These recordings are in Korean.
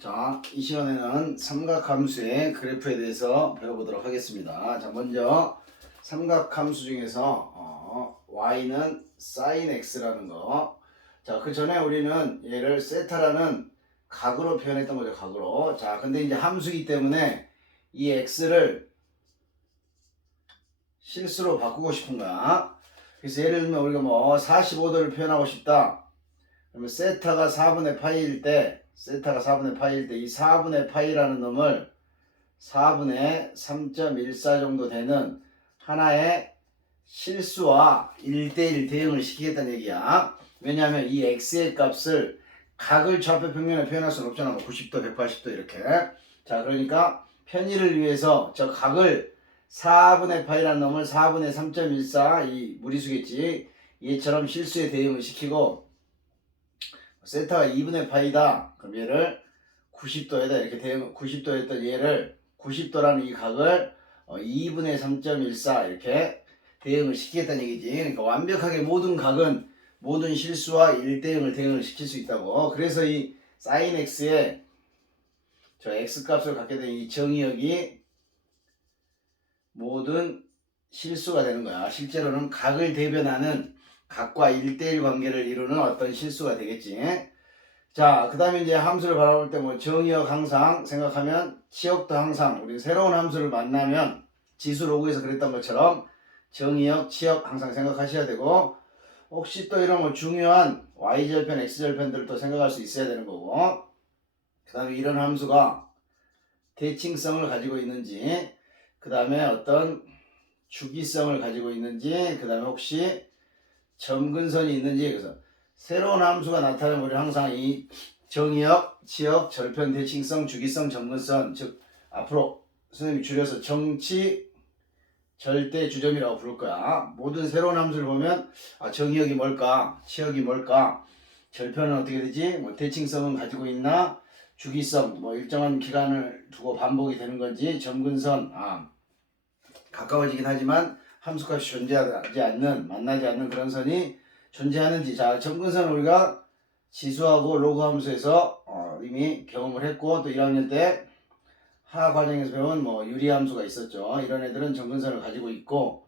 자, 이 시간에는 삼각함수의 그래프에 대해서 배워보도록 하겠습니다. 자, 먼저 삼각함수 중에서 y는 sin x라는 거. 자, 그 전에 우리는 얘를 세타라는 각으로 표현했던 거죠, 각으로. 자, 근데 이제 함수이기 때문에 이 x를 실수로 바꾸고 싶은 거야. 그래서 예를 들면 우리가 뭐 45도를 표현하고 싶다. 그러면 세타가 4분의 파이일 때 이 4분의 파이라는 놈을 4분의 3.14 정도 되는 하나의 실수와 1대1 대응을 시키겠다는 얘기야. 왜냐하면 이 x의 값을 각을 좌표 평면에 표현할 수는 없잖아. 뭐 90도, 180도 이렇게. 자, 그러니까 편의를 위해서 저 각을 4분의 파이라는 놈을 4분의 3.14 이 무리수겠지. 얘처럼 실수에 대응을 시키고 세타가 2분의 파이다. 그럼 얘를 90도에다 이렇게 대응, 90도 했던 얘를 90도라는 이 각을 2분의 3.14 이렇게 대응을 시키겠다는 얘기지. 그러니까 완벽하게 모든 각은 모든 실수와 1대응을 대응을 시킬 수 있다고. 그래서 이 sin x에 저 x 값을 갖게 된 이 정의역이 모든 실수가 되는 거야. 실제로는 각을 대변하는 각과 1대1 관계를 이루는 어떤 실수가 되겠지. 자, 그 다음에 이제 함수를 바라볼 때 뭐 정의역 항상 생각하면 치역도 항상 우리 새로운 함수를 만나면 지수 로그에서 그랬던 것처럼 정의역, 치역 항상 생각하셔야 되고 혹시 또 이런 뭐 중요한 y절편, x절편들도 생각할 수 있어야 되는 거고 그 다음에 이런 함수가 대칭성을 가지고 있는지 그 다음에 어떤 주기성을 가지고 있는지 그 다음에 혹시 점근선이 있는지 그래서 새로운 함수가 나타나면 우리 항상 이 정의역, 치역, 절편, 대칭성, 주기성, 점근선 즉 앞으로 선생님이 줄여서 정치, 절대, 주점이라고 부를 거야. 모든 새로운 함수를 보면 정의역이 뭘까? 치역이 뭘까? 절편은 어떻게 되지? 뭐 대칭성은 가지고 있나? 주기성 뭐 일정한 기간을 두고 반복이 되는 건지 점근선 가까워지긴 하지만 함수값이 존재하지 않는 만나지 않는 그런 선이 존재하는지. 자, 점근선 우리가 지수하고 로그 함수에서 이미 경험을 했고 또 1학년 때 하하 과정에서 배운 뭐 유리함수가 있었죠. 이런 애들은 점근선을 가지고 있고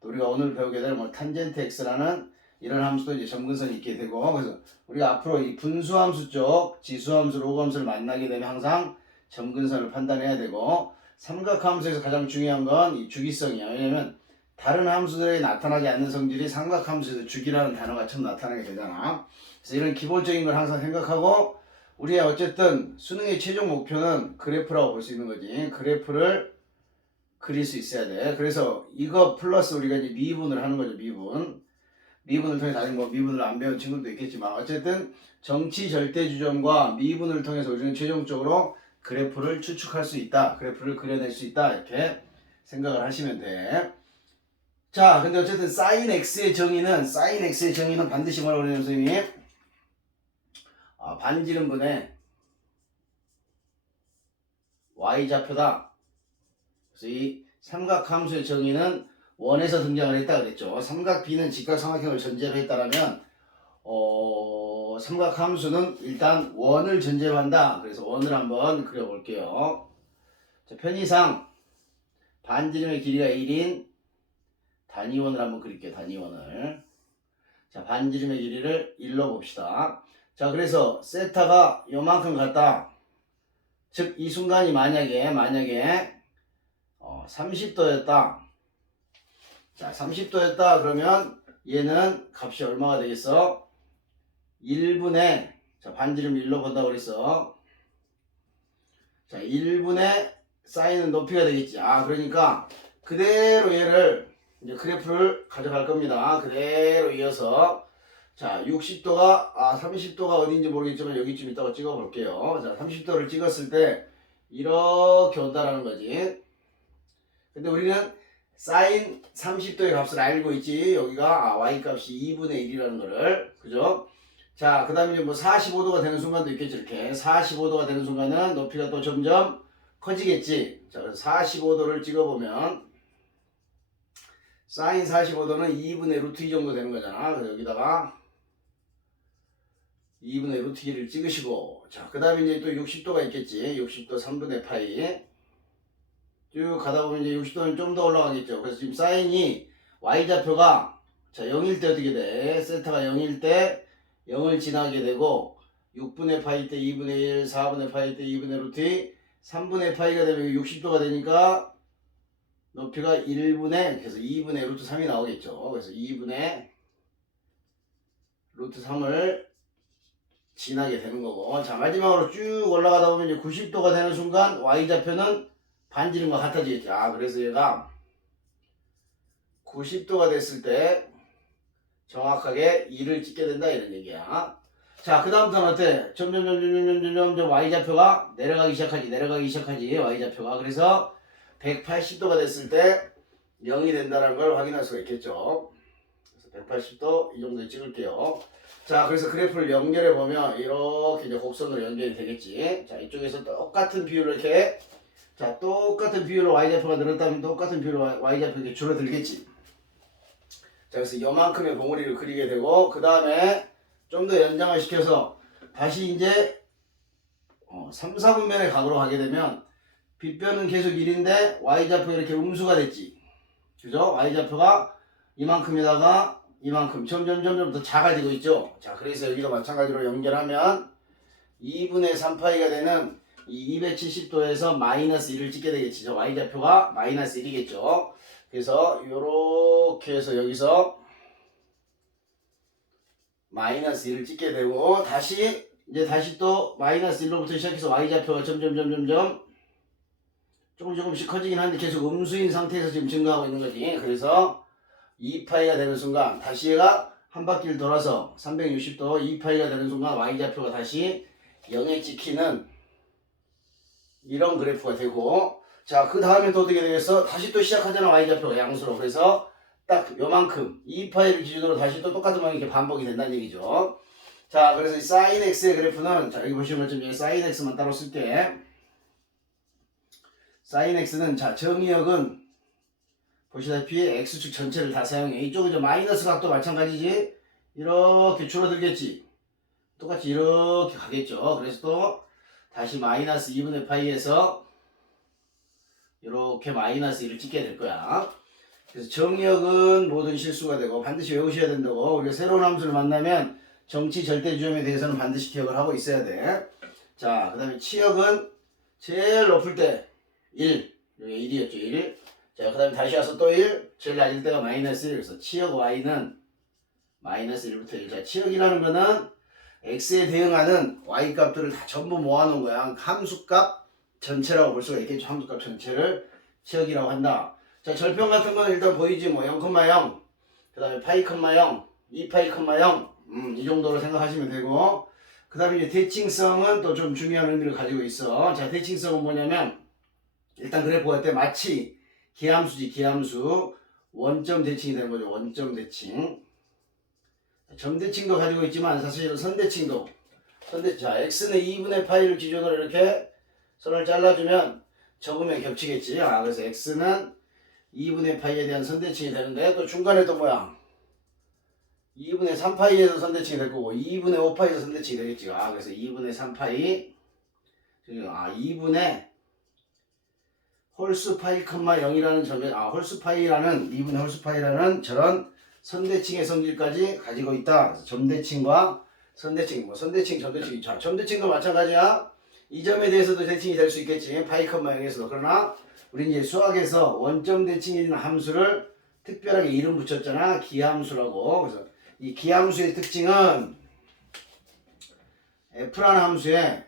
또 우리가 오늘 배우게 될 뭐 탄젠트 x라는 이런 함수도 이제 점근선이 있게 되고 그래서 우리가 앞으로 이 분수함수 쪽 지수함수 로그 함수를 만나게 되면 항상 점근선을 판단해야 되고 삼각함수에서 가장 중요한 건 이 주기성이야. 왜냐면 다른 함수들에 나타나지 않는 성질이 삼각함수에서 주기라는 단어가 처음 나타나게 되잖아. 그래서 이런 기본적인 걸 항상 생각하고 우리의 어쨌든 수능의 최종 목표는 그래프라고 볼 수 있는 거지. 그래프를 그릴 수 있어야 돼. 그래서 이거 플러스 우리가 이제 미분을 하는 거죠. 미분을 통해서 아직 뭐 미분을 안 배운 친구도 있겠지만 어쨌든 정치 절대 주점과 미분을 통해서 우리는 최종적으로 그래프를 추측할 수 있다. 그래프를 그려낼 수 있다. 이렇게 생각을 하시면 돼. 자, 근데 어쨌든 sin x의 정의는 반드시 뭐라고 그러냐면 선생님이 반지름분의 y좌표다. 그래서 이 삼각함수의 정의는 원에서 등장을 했다 그랬죠. 삼각 B는 직각삼각형을 전제로 했다라면 삼각함수는 일단 원을 전제로 한다. 그래서 원을 한번 그려볼게요. 자, 편의상 반지름의 길이가 1인 단위원을 한번 그릴게요. 단위원을. 자, 반지름의 길이를 1로 봅시다. 자, 그래서 세타가 요만큼 같다. 즉, 이 순간이 만약에 30도였다. 자, 30도였다. 그러면 얘는 값이 얼마가 되겠어? 1분의, 자, 반지름 1로 본다고 그랬어. 자, 1분의 사인은 높이가 되겠지. 그러니까 그대로 얘를 이제 그래프를 가져갈 겁니다. 그대로 이어서. 자, 60도가, 30도가 어딘지 모르겠지만 여기쯤 있다고 찍어 볼게요. 자, 30도를 찍었을 때 이렇게 온다라는 거지. 근데 우리는 사인 30도의 값을 알고 있지. 여기가 y 값이 2분의 1이라는 거를. 그죠? 자, 그 다음에 이제 뭐 45도가 되는 순간도 있겠지. 이렇게 45도가 되는 순간은 높이가 또 점점 커지겠지. 자, 그래서 45도를 찍어보면 사인 45도는 2분의 루트 2 정도 되는 거잖아. 그래서 여기다가 2분의 루트 1을 찍으시고, 자, 그 다음에 이제 또 60도가 있겠지. 60도 3분의 파이. 쭉 가다 보면 이제 60도는 좀 더 올라가겠죠. 그래서 지금 사인이 y좌표가 자 0일 때 어떻게 돼? 세타가 0일 때 0을 지나게 되고 6분의 파이 때 2분의 1, 4분의 파이 때 2분의 루트 2, 3분의 파이가 되면 60도가 되니까 높이가 1분의 그래서 2분의 루트 3이 나오겠죠. 그래서 2분의 루트 3을 지나게 되는 거고, 자 마지막으로 쭉 올라가다 보면 이제 90도가 되는 순간 y좌표는 반지른 것 같아지겠죠. 아 그래서 얘가 90도가 됐을 때 정확하게 2를 찍게 된다 이런 얘기야. 자 그 다음부터는 어때? 점점 y좌표가 내려가기 시작하지 y좌표가. 그래서 180도가 됐을 때 0이 된다는 걸 확인할 수가 있겠죠. 그래서 180도 이 정도에 찍을게요. 자 그래서 그래프를 연결해 보면 이렇게 이제 곡선으로 연결이 되겠지. 자 이쪽에서 똑같은 비율을 이렇게 자 똑같은 비율로 y좌표가 늘었다면 똑같은 비율로 y좌표 이렇게 줄어들겠지. 자 그래서 요만큼의 봉우리를 그리게 되고, 그 다음에 좀 더 연장을 시켜서 다시 이제 3, 4분면의 각으로 하게 되면 빗변은 계속 1인데 y좌표 이렇게 음수가 됐지. 그죠? y좌표가 이만큼에다가 이만큼 점점 더 작아지고 있죠. 자 그래서 여기도 마찬가지로 연결하면 2분의 3파이가 되는 이 270도에서 마이너스 1을 찍게 되겠지. 저 y좌표가 마이너스 1이겠죠. 그래서 요렇게 해서 여기서 마이너스 1을 찍게 되고, 다시 또 마이너스 1로부터 시작해서 y좌표가 점점 조금씩 커지긴 하는데 계속 음수인 상태에서 지금 증가하고 있는 거지. 그래서 2파이가 되는 순간 다시 얘가 한 바퀴를 돌아서 360도 2파이가 되는 순간 y좌표가 다시 0에 찍히는 이런 그래프가 되고, 자 그 다음에 또 어떻게 되겠어? 다시 또 시작하잖아 y좌표가 양수로. 그래서 딱 요만큼 2파이를 기준으로 다시 또 똑같은 방향이 이렇게 반복이 된다는 얘기죠. 자 그래서 이 sin x의 그래프는 자 여기 보시면 좀 sin x만 따로 쓸게. sin x는 자 정의역은 보시다시피 x축 전체를 다 사용해. 이쪽은 이제 마이너스 각도 마찬가지지. 이렇게 줄어들겠지. 똑같이 이렇게 가겠죠. 그래서 또 다시 마이너스 2분의 파이에서 이렇게 마이너스 1을 찍게 될 거야. 그래서 정의역은 모든 실수가 되고 반드시 외우셔야 된다고. 우리가 새로운 함수를 만나면 정치 절대주점에 대해서는 반드시 기억을 하고 있어야 돼. 자 그 다음에 치역은 제일 높을 때 1, 여기 1이었죠 1. 자 그 다음에 다시 와서 또 1, 제일 낮을 때가 마이너스 1. 그래서 치역 y는 마이너스 1부터 1. 자 치역이라는 거는 x에 대응하는 y 값들을 다 전부 모아놓은 거야. 함수값 전체라고 볼 수가 있겠죠. 함수값 전체를 치역이라고 한다. 자 절편 같은 건 일단 보이지 뭐 0,0, 그 다음에 파이, 0, 2파이, 0, 이 정도로 생각하시면 되고, 그 다음에 이제 대칭성은 또 좀 중요한 의미를 가지고 있어. 자 대칭성은 뭐냐면 일단 그래프가 때 마치 기함수지. 기함수 원점 대칭이 되는 거죠. 원점 대칭. 점대칭도 가지고 있지만 사실 선대칭도 자 x는 2분의 파이를 기준으로 이렇게 선을 잘라주면 적으면 겹치겠지. 아 그래서 x는 2분의 파이에 대한 선대칭이 되는데, 또 중간에 또 뭐야 2분의 3파이에서 선대칭이 될 거고 2분의 5파이에서 선대칭이 되겠지. 아 그래서 2분의 3파이 2분의 홀수 파이, 0이라는 점에 홀수 파이라는 2분의 홀수 파이라는 저런 선대칭의 성질까지 가지고 있다. 그래서 점대칭과 선대칭, 선대칭, 점대칭. 자, 점대칭도 마찬가지야. 이 점에 대해서도 대칭이 될 수 있겠지. 파이, 0에서도. 그러나 우리 이제 수학에서 원점 대칭이라는 함수를 특별하게 이름 붙였잖아. 기함수라고. 그래서 이 기함수의 특징은 f라는 함수에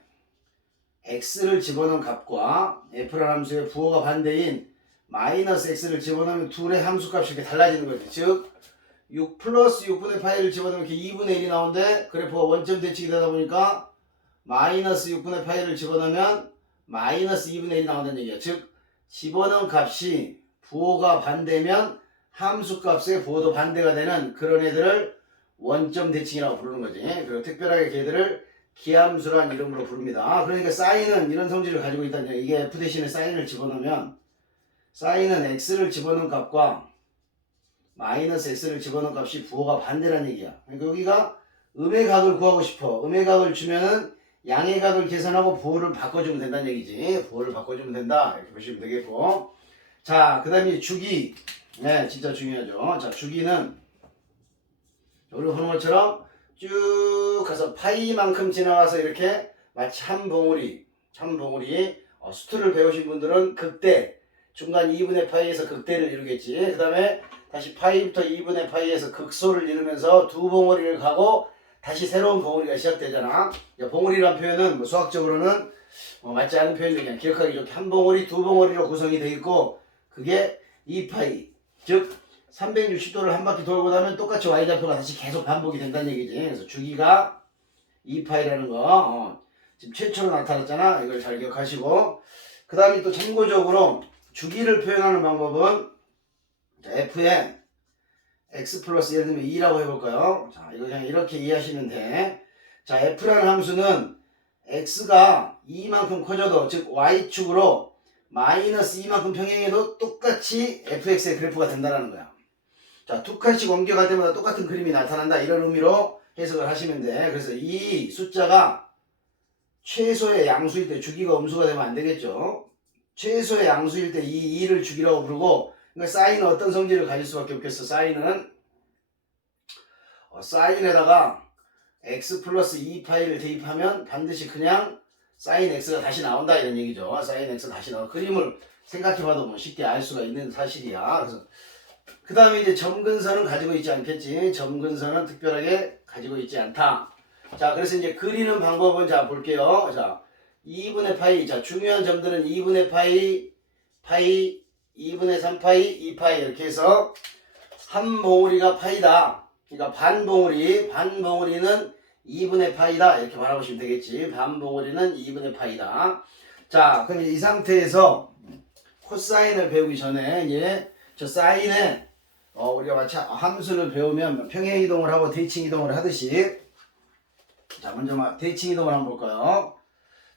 x를 집어넣은 값과 f라는 함수의 부호가 반대인 마이너스 x를 집어넣으면 둘의 함수값이 이렇게 달라지는 거지. 즉 6 플러스 6분의 파이를 집어넣으면 이렇게 2분의 1이 나오는데 그래프가 원점 대칭이 되다 보니까 마이너스 6분의 파이를 집어넣으면 마이너스 2분의 1이 나온다는 얘기야. 즉 집어넣은 값이 부호가 반대면 함수값의 부호도 반대가 되는 그런 애들을 원점 대칭이라고 부르는 거지. 그리고 특별하게 걔들을 기함수란 이름으로 부릅니다. 그러니까 사인은 이런 성질을 가지고 있다는 얘기야. 이게 f 대신에 사인을 집어넣으면 사인은 x를 집어넣은 값과 마이너스 x를 집어넣은 값이 부호가 반대라는 얘기야. 그러니까 여기가 음의 각을 구하고 싶어. 음의 각을 주면은 양의 각을 계산하고 부호를 바꿔주면 된다는 얘기지. 부호를 바꿔주면 된다. 이렇게 보시면 되겠고. 자, 그 다음에 주기. 네, 진짜 중요하죠. 자, 주기는 우리 보는 것처럼 쭉 가서 파이만큼 지나가서 이렇게 마치 한 봉우리 수트를 배우신 분들은 극대, 중간 2분의 파이에서 극대를 이루겠지. 그 다음에 다시 파이부터 2분의 파이에서 극소를 이루면서 두 봉우리를 가고 다시 새로운 봉우리가 시작되잖아. 봉우리란 표현은 뭐 수학적으로는 맞지 않은 표현이 그냥 기억하기 좋게 한 봉우리, 두 봉우리로 구성이 되어 있고 그게 2파이, 즉 360도를 한 바퀴 돌고 나면 똑같이 y좌표가 다시 계속 반복이 된다는 얘기지. 그래서 주기가 2파이라는 거 지금 최초로 나타났잖아. 이걸 잘 기억하시고 그 다음에 또 참고적으로 주기를 표현하는 방법은 f에 x 플러스 예를 들면 2라고 해볼까요? 자, 이거 그냥 이렇게 이해하시면 돼. 자, f라는 함수는 x가 2만큼 커져도 즉 y축으로 마이너스 2만큼 평행해도 똑같이 fx의 그래프가 된다는 거야. 자, 두 칸씩 옮겨갈 때마다 똑같은 그림이 나타난다. 이런 의미로 해석을 하시면 돼. 그래서 이 숫자가 최소의 양수일 때 주기가 음수가 되면 안 되겠죠. 최소의 양수일 때 이 2를 주기라고 부르고 그러니까 사인은 어떤 성질을 가질 수밖에 없겠어. 사인은 사인에다가 x 플러스 2파이를 대입하면 반드시 그냥 사인 x가 다시 나온다 이런 얘기죠. 사인 x가 다시 나와. 그림을 생각해봐도 뭐 쉽게 알 수가 있는 사실이야. 그래서 그 다음에 이제 점근선은 가지고 있지 않겠지. 점근선은 특별하게 가지고 있지 않다. 자, 그래서 이제 그리는 방법은 자 볼게요. 자, 2분의 파이. 자, 중요한 점들은 2분의 파이, 2분의 3파이, 2파이 이렇게 해서 한 봉우리가 파이다. 그러니까 반봉우리는 2분의 파이다. 이렇게 바라보시면 되겠지. 반봉우리는 2분의 파이다. 자, 그럼 이 상태에서 코사인을 배우기 전에 이제 저 사인에 우리가 마치 함수를 배우면 평행이동을 하고 대칭이동을 하듯이 자, 먼저 대칭이동을 한번 볼까요?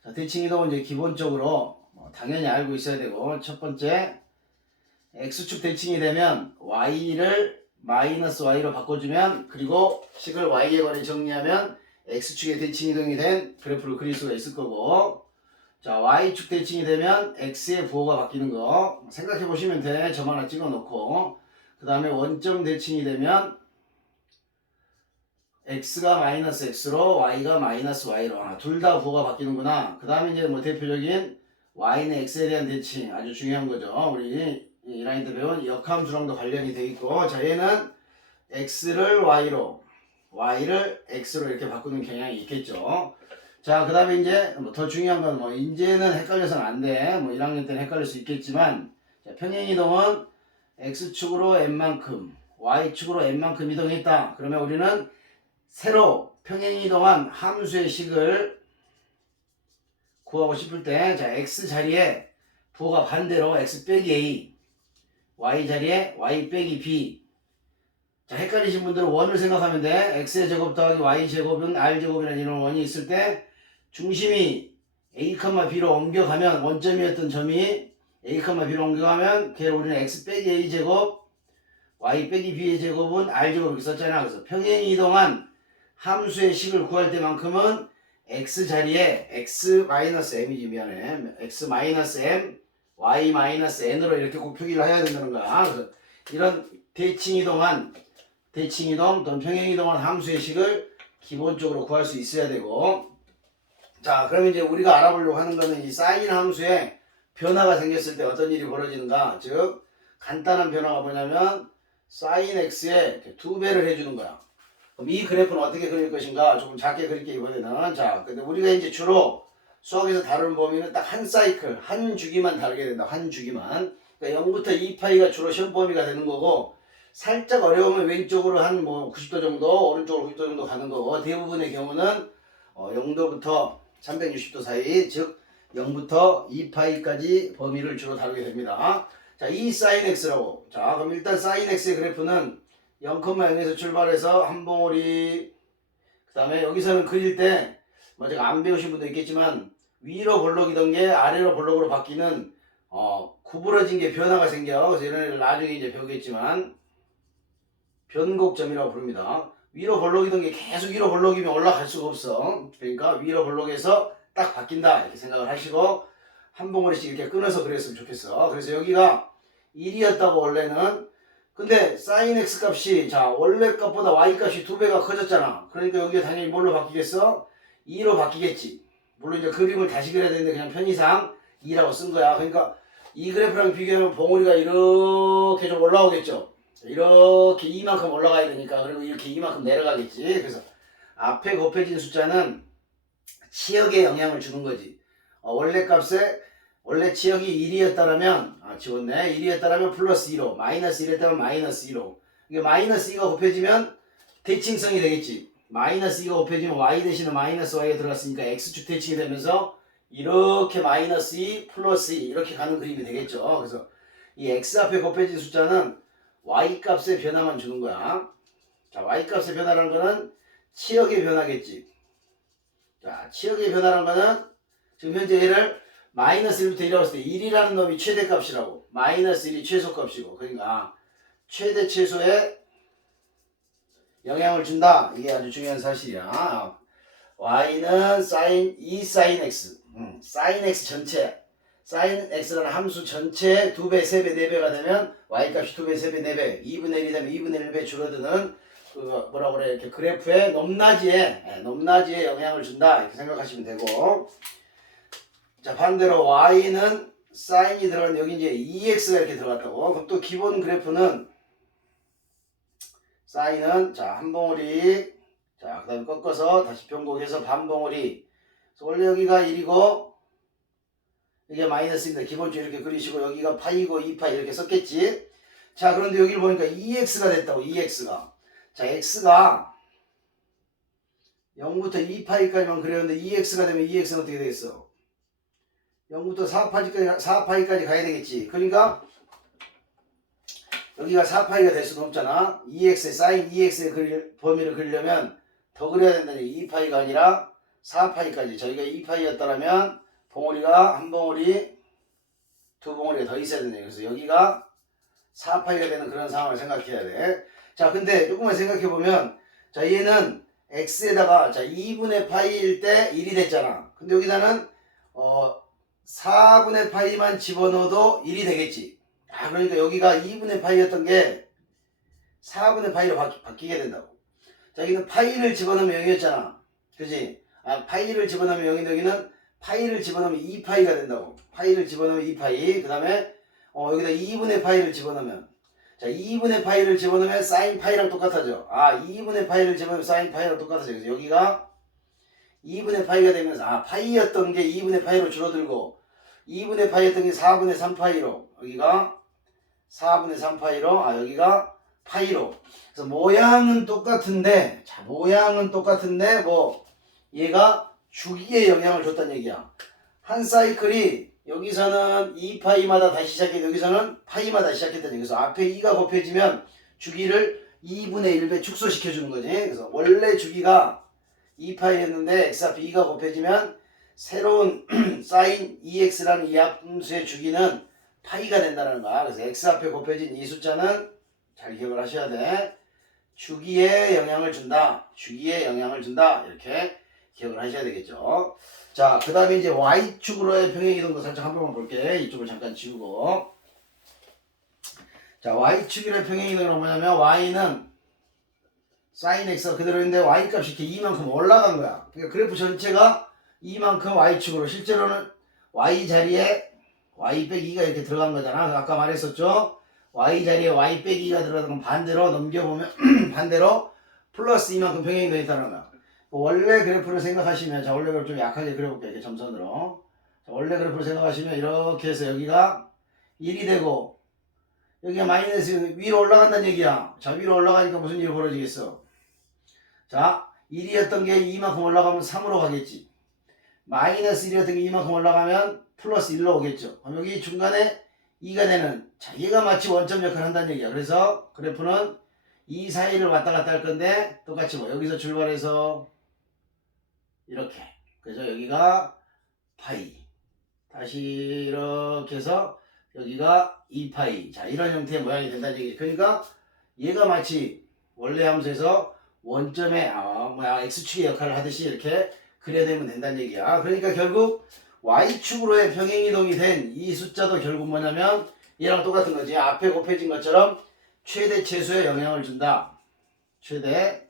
자, 대칭이동은 이제 기본적으로 당연히 알고 있어야 되고 첫 번째 x축 대칭이 되면 y를 마이너스 y로 바꿔주면 그리고 식을 y에 관해 정리하면 x축의 대칭이동이 된 그래프를 그릴 수가 있을 거고 자, y축 대칭이 되면 x의 부호가 바뀌는 거 생각해 보시면 돼. 점 하나 찍어 놓고 그 다음에 원점 대칭이 되면 x가 마이너스 x로 y가 마이너스 y로 둘 다 부호가 바뀌는구나. 그 다음에 이제 뭐 대표적인 y는 x에 대한 대칭 아주 중요한 거죠. 우리 1학년 때 배운 역함수랑도 관련이 돼 있고 자, 얘는 x를 y로 y를 x로 이렇게 바꾸는 경향이 있겠죠. 자, 그 다음에 이제 더 중요한 건 뭐 이제는 헷갈려서는 안 돼. 뭐 1학년 때는 헷갈릴 수 있겠지만 자, 평행이동은 x축으로 n만큼 y축으로 n만큼 이동했다. 그러면 우리는 새로 평행이동한 함수의 식을 구하고 싶을 때 자, x 자리에 부호가 반대로 x 빼기 a y 자리에 y 빼기 b 자, 헷갈리신 분들은 원을 생각하면 돼. x의 제곱 더하기 y 제곱은 r 제곱이라는 이런 원이 있을 때 중심이 a, b로 옮겨가면 원점이었던 점이 a, b로 옮겨가면 걔를 우리는 x 빼기 a 제곱 y 빼기 b의 제곱은 r 제곱 이렇게 썼잖아. 그래서 평행이동한 함수의 식을 구할 때만큼은 x 자리에 x-m이지 미안해. x-m y-n으로 이렇게 꼭 표기를 해야 된다는 거야. 그래서 이런 대칭이동 또는 평행이동한 함수의 식을 기본적으로 구할 수 있어야 되고 자, 그럼 이제 우리가 알아보려고 하는 거는 이 사인 함수에 변화가 생겼을 때 어떤 일이 벌어지는가. 즉 간단한 변화가 뭐냐면 사인 x에 2배를 해주는 거야. 그럼 이 그래프는 어떻게 그릴 것인가. 조금 작게 그릴게 이번에는. 자, 근데 우리가 이제 주로 수학에서 다루는 범위는 딱 한 사이클, 한 주기만 다루게 된다. 한 주기만. 그러니까 0부터 2파이가 주로 시험 범위가 되는 거고 살짝 어려우면 왼쪽으로 한 뭐 90도 정도, 오른쪽으로 90도 정도 가는 거고 대부분의 경우는 0도부터 360도 사이, 즉 0부터 2파이까지 범위를 주로 다루게 됩니다. 자, 이 사인 x라고. 자, 그럼 일단 사인 x의 그래프는 0,0에서 출발해서 한 봉우리 그 다음에 여기서는 그릴 때 뭐 제가 안 배우신 분도 있겠지만 위로 볼록이던 게 아래로 볼록으로 바뀌는 구부러진 게 변화가 생겨. 그래서 이런 애를 나중에 이제 배우겠지만 변곡점이라고 부릅니다. 위로 볼록이던 게 계속 위로 볼록이면 올라갈 수가 없어. 그러니까 위로 볼록에서 딱 바뀐다 이렇게 생각을 하시고 한 봉우리씩 이렇게 끊어서 그랬으면 좋겠어. 그래서 여기가 1이었다고 원래는. 근데 sin x 값이 자 원래 값보다 y 값이 2배가 커졌잖아. 그러니까 여기가 당연히 뭘로 바뀌겠어? 2로 바뀌겠지. 물론 이제 그림을 다시 그려야 되는데 그냥 편의상 2라고 쓴 거야. 그러니까 이 그래프랑 비교하면 봉우리가 이렇게 좀 올라오겠죠. 이렇게 이만큼 올라가야 되니까. 그리고 이렇게 이만큼 내려가겠지. 그래서 앞에 곱해진 숫자는 치역에 영향을 주는 거지. 원래 값에 원래 치역이 1이었다라면 지웠네. 1이었다라면 플러스 2로, 마이너스 1이었다면 마이너스 2로. 이게 마이너스 2가 곱해지면 대칭성이 되겠지. 마이너스 2가 곱해지면 y 대신에 마이너스 y가 들어갔으니까 x축 대칭이 되면서 이렇게 마이너스 2 플러스 2 이렇게 가는 그림이 되겠죠. 그래서 이 x 앞에 곱해진 숫자는 y 값의 변화만 주는 거야. 자, y 값의 변화라는 거는 치역의 변화겠지. 자, 치역의 변화라는 거는 지금 현재 얘를 마이너스 1부터 1이라고 했을 때 1이라는 놈이 최대값이라고, 마이너스 1이 최소값이고, 그러니까 최대 최소에 영향을 준다. 이게 아주 중요한 사실이야. y는 sin x, sin x 전체, sin x라는 함수 전체 2배, 3배, 4배가 되면 y 값이 2배, 3배, 4배, 2분의 1이 되면 2분의 1배 줄어드는 그 뭐라고 그래, 이렇게 그래프의 높낮이에 영향을 준다 이렇게 생각하시면 되고. 자, 반대로 y는 사인이 들어간 여기 이제 2x가 이렇게 들어갔다고. 그럼 또 기본 그래프는 사인은 자, 한 봉우리, 자, 그 다음에 꺾어서 다시 변곡해서 반 봉우리. 그래서 원래 여기가 1이고 이게 마이너스인데 기본적으로 이렇게 그리시고 여기가 파이고 2파이 이렇게 썼겠지. 자, 그런데 여기를 보니까 2x가 됐다고. 2x가. 자, x가 0부터 2파이까지만 그렸는데 2x가 되면 2x는 어떻게 되겠어? 0부터 4파이까지 가야 되겠지. 그러니까 여기가 4파이가 될 수는 없잖아. 2x의 사인 2x의 범위를 그리려면 더 그려야 된다니. 2파이가 아니라 4파이까지. 저희가 2파이였다면 봉우리가 한 봉우리, 두 봉우리가 더 있어야 된다. 그래서 여기가 4파이가 되는 그런 상황을 생각해야 돼. 자, 근데 조금만 생각해보면, 자, 얘는 x에다가, 자, 2분의 파이일 때 1이 됐잖아. 근데 여기다는, 4분의 파이만 집어넣어도 1이 되겠지. 그러니까 여기가 2분의 파이였던 게 4분의 파이로 바뀌게 된다고. 자, 여기는 파이를 집어넣으면 0이었잖아. 그지? 파이를 집어넣으면 0인데 여기는 파이를 집어넣으면 2파이가 된다고. 파이를 집어넣으면 2파이. 그 다음에, 여기다 2분의 파이를 집어넣으면. 자, 2분의 파이를 집어넣으면 사인 파이랑 똑같아져. 2분의 파이를 집어넣으면 사인 파이랑 똑같아져. 그래서 여기가 2분의 파이가 되면서, 파이였던 게 2분의 파이로 줄어들고, 2분의 파이였던 게 4분의 3파이로, 여기가 4분의 3파이로, 여기가 파이로. 그래서 모양은 똑같은데, 자, 모양은 똑같은데, 얘가 주기에 영향을 줬다는 얘기야. 한 사이클이 여기서는 2파이마다 다시 시작해, 여기서는 파이마다 시작했다는 얘기. 그래서 앞에 2가 곱해지면 주기를 2분의 1배 축소시켜 주는 거지. 그래서 원래 주기가 2파이였는데 x 앞에 2가 곱해지면 새로운 사인 2x라는 이 함수의 주기는 파이가 된다는 거야. 그래서 x 앞에 곱해진 이 숫자는 잘 기억을 하셔야 돼. 주기에 영향을 준다. 주기에 영향을 준다. 이렇게 기억을 하셔야 되겠죠. 자, 그 다음에 이제 y축으로의 평행이동도 살짝 한 번만 볼게. 이쪽을 잠깐 지우고. 자, y축으로의 평행이동은 뭐냐면 y는 sin x가 그대로 있는데 y 값이 이렇게 이만큼 올라간 거야. 그러니까 그래프 전체가 이만큼 y축으로, 실제로는 y 자리에 y 빼기 2가 이렇게 들어간 거잖아. 아까 말했었죠. y 자리에 y 빼기 2가 들어가면 반대로 넘겨보면 반대로 플러스 이만큼 평행이 되어 있다는 거야. 원래 그래프를 생각하시면, 자, 원래 그래프 좀 약하게 그려볼게요. 이렇게 점선으로. 자, 원래 그래프를 생각하시면 이렇게 해서 여기가 1이 되고 여기가 마이너스 위로 올라간다는 얘기야. 자, 위로 올라가니까 무슨 일이 벌어지겠어? 자, 1이었던 게 이만큼 올라가면 3으로 가겠지. 마이너스 1이었던 게 이만큼 올라가면 플러스 1로 오겠죠. 그럼 여기 중간에 2가 되는, 자, 얘가 마치 원점 역할을 한다는 얘기야. 그래서 그래프는 이 사이를 왔다 갔다 할 건데 똑같이 여기서 출발해서 이렇게, 그래서 여기가 파이, 다시 이렇게 해서 여기가 2파이, 자, 이런 형태의 모양이 된다는 얘기죠. 그러니까 얘가 마치 원래 함수에서 원점의 x축의 역할을 하듯이 이렇게 그려내면 된다는 얘기야. 그러니까 결국 y축으로의 평행이동이 된 이 숫자도 결국 뭐냐면 얘랑 똑같은 거지. 앞에 곱해진 것처럼 최대 최소에 영향을 준다. 최대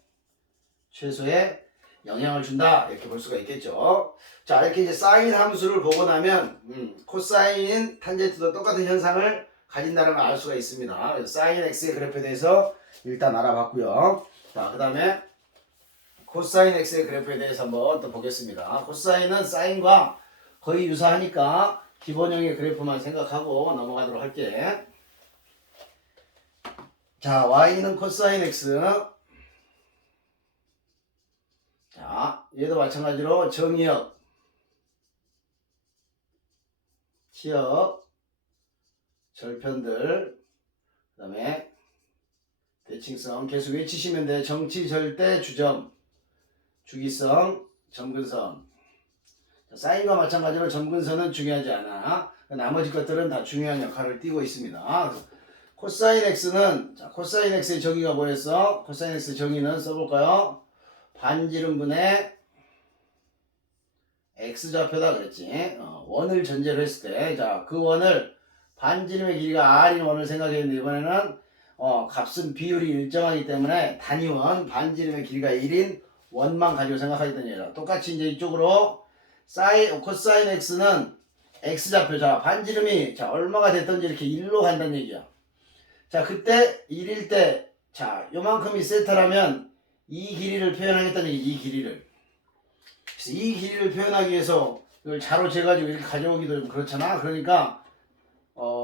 최소에 영향을 준다. 이렇게 볼 수가 있겠죠. 자, 이렇게 이제 사인 함수를 보고 나면 코사인 탄젠트도 똑같은 현상을 가진다는 걸 알 수가 있습니다. 그래서 사인 x의 그래프에 대해서 일단 알아봤고요. 자, 그 다음에 코사인 x의 그래프에 대해서 한번 또 보겠습니다. 코사인은 사인과 거의 유사하니까 기본형의 그래프만 생각하고 넘어가도록 할게. 자, y는 코사인 x. 자, 얘도 마찬가지로 정의역, 치역, 절편들, 그 다음에 대칭성 계속 외치시면 돼. 정치, 절대, 주점, 주기성, 점근선. 사인과 마찬가지로 점근선은 중요하지 않아. 나머지 것들은 다 중요한 역할을 띠고 있습니다. 코사인 x는, 자, 코사인 x의 정의가 뭐였어? 코사인 x의 정의는 써볼까요? 반지름분의 x좌표다 그랬지. 원을 전제로 했을 때, 자, 그 원을 반지름의 길이가 r인 원을 생각했는데 이번에는 값은 비율이 일정하기 때문에 단위원 반지름의 길이가 1인 원만 가지고 생각하겠다는 얘기다. 똑같이 이제 이쪽으로 코사인 x는 x좌표, 자, 반지름이 자 얼마가 됐든지 이렇게 1로 간다는 얘기야. 자, 그때 1일 때, 자, 요만큼이 세타라면 이 길이를 표현하겠다는 얘기, 이 길이를. 그래서 이 길이를 표현하기 위해서 이걸 자로 재가지고 이렇게 가져오기도 좀 그렇잖아. 그러니까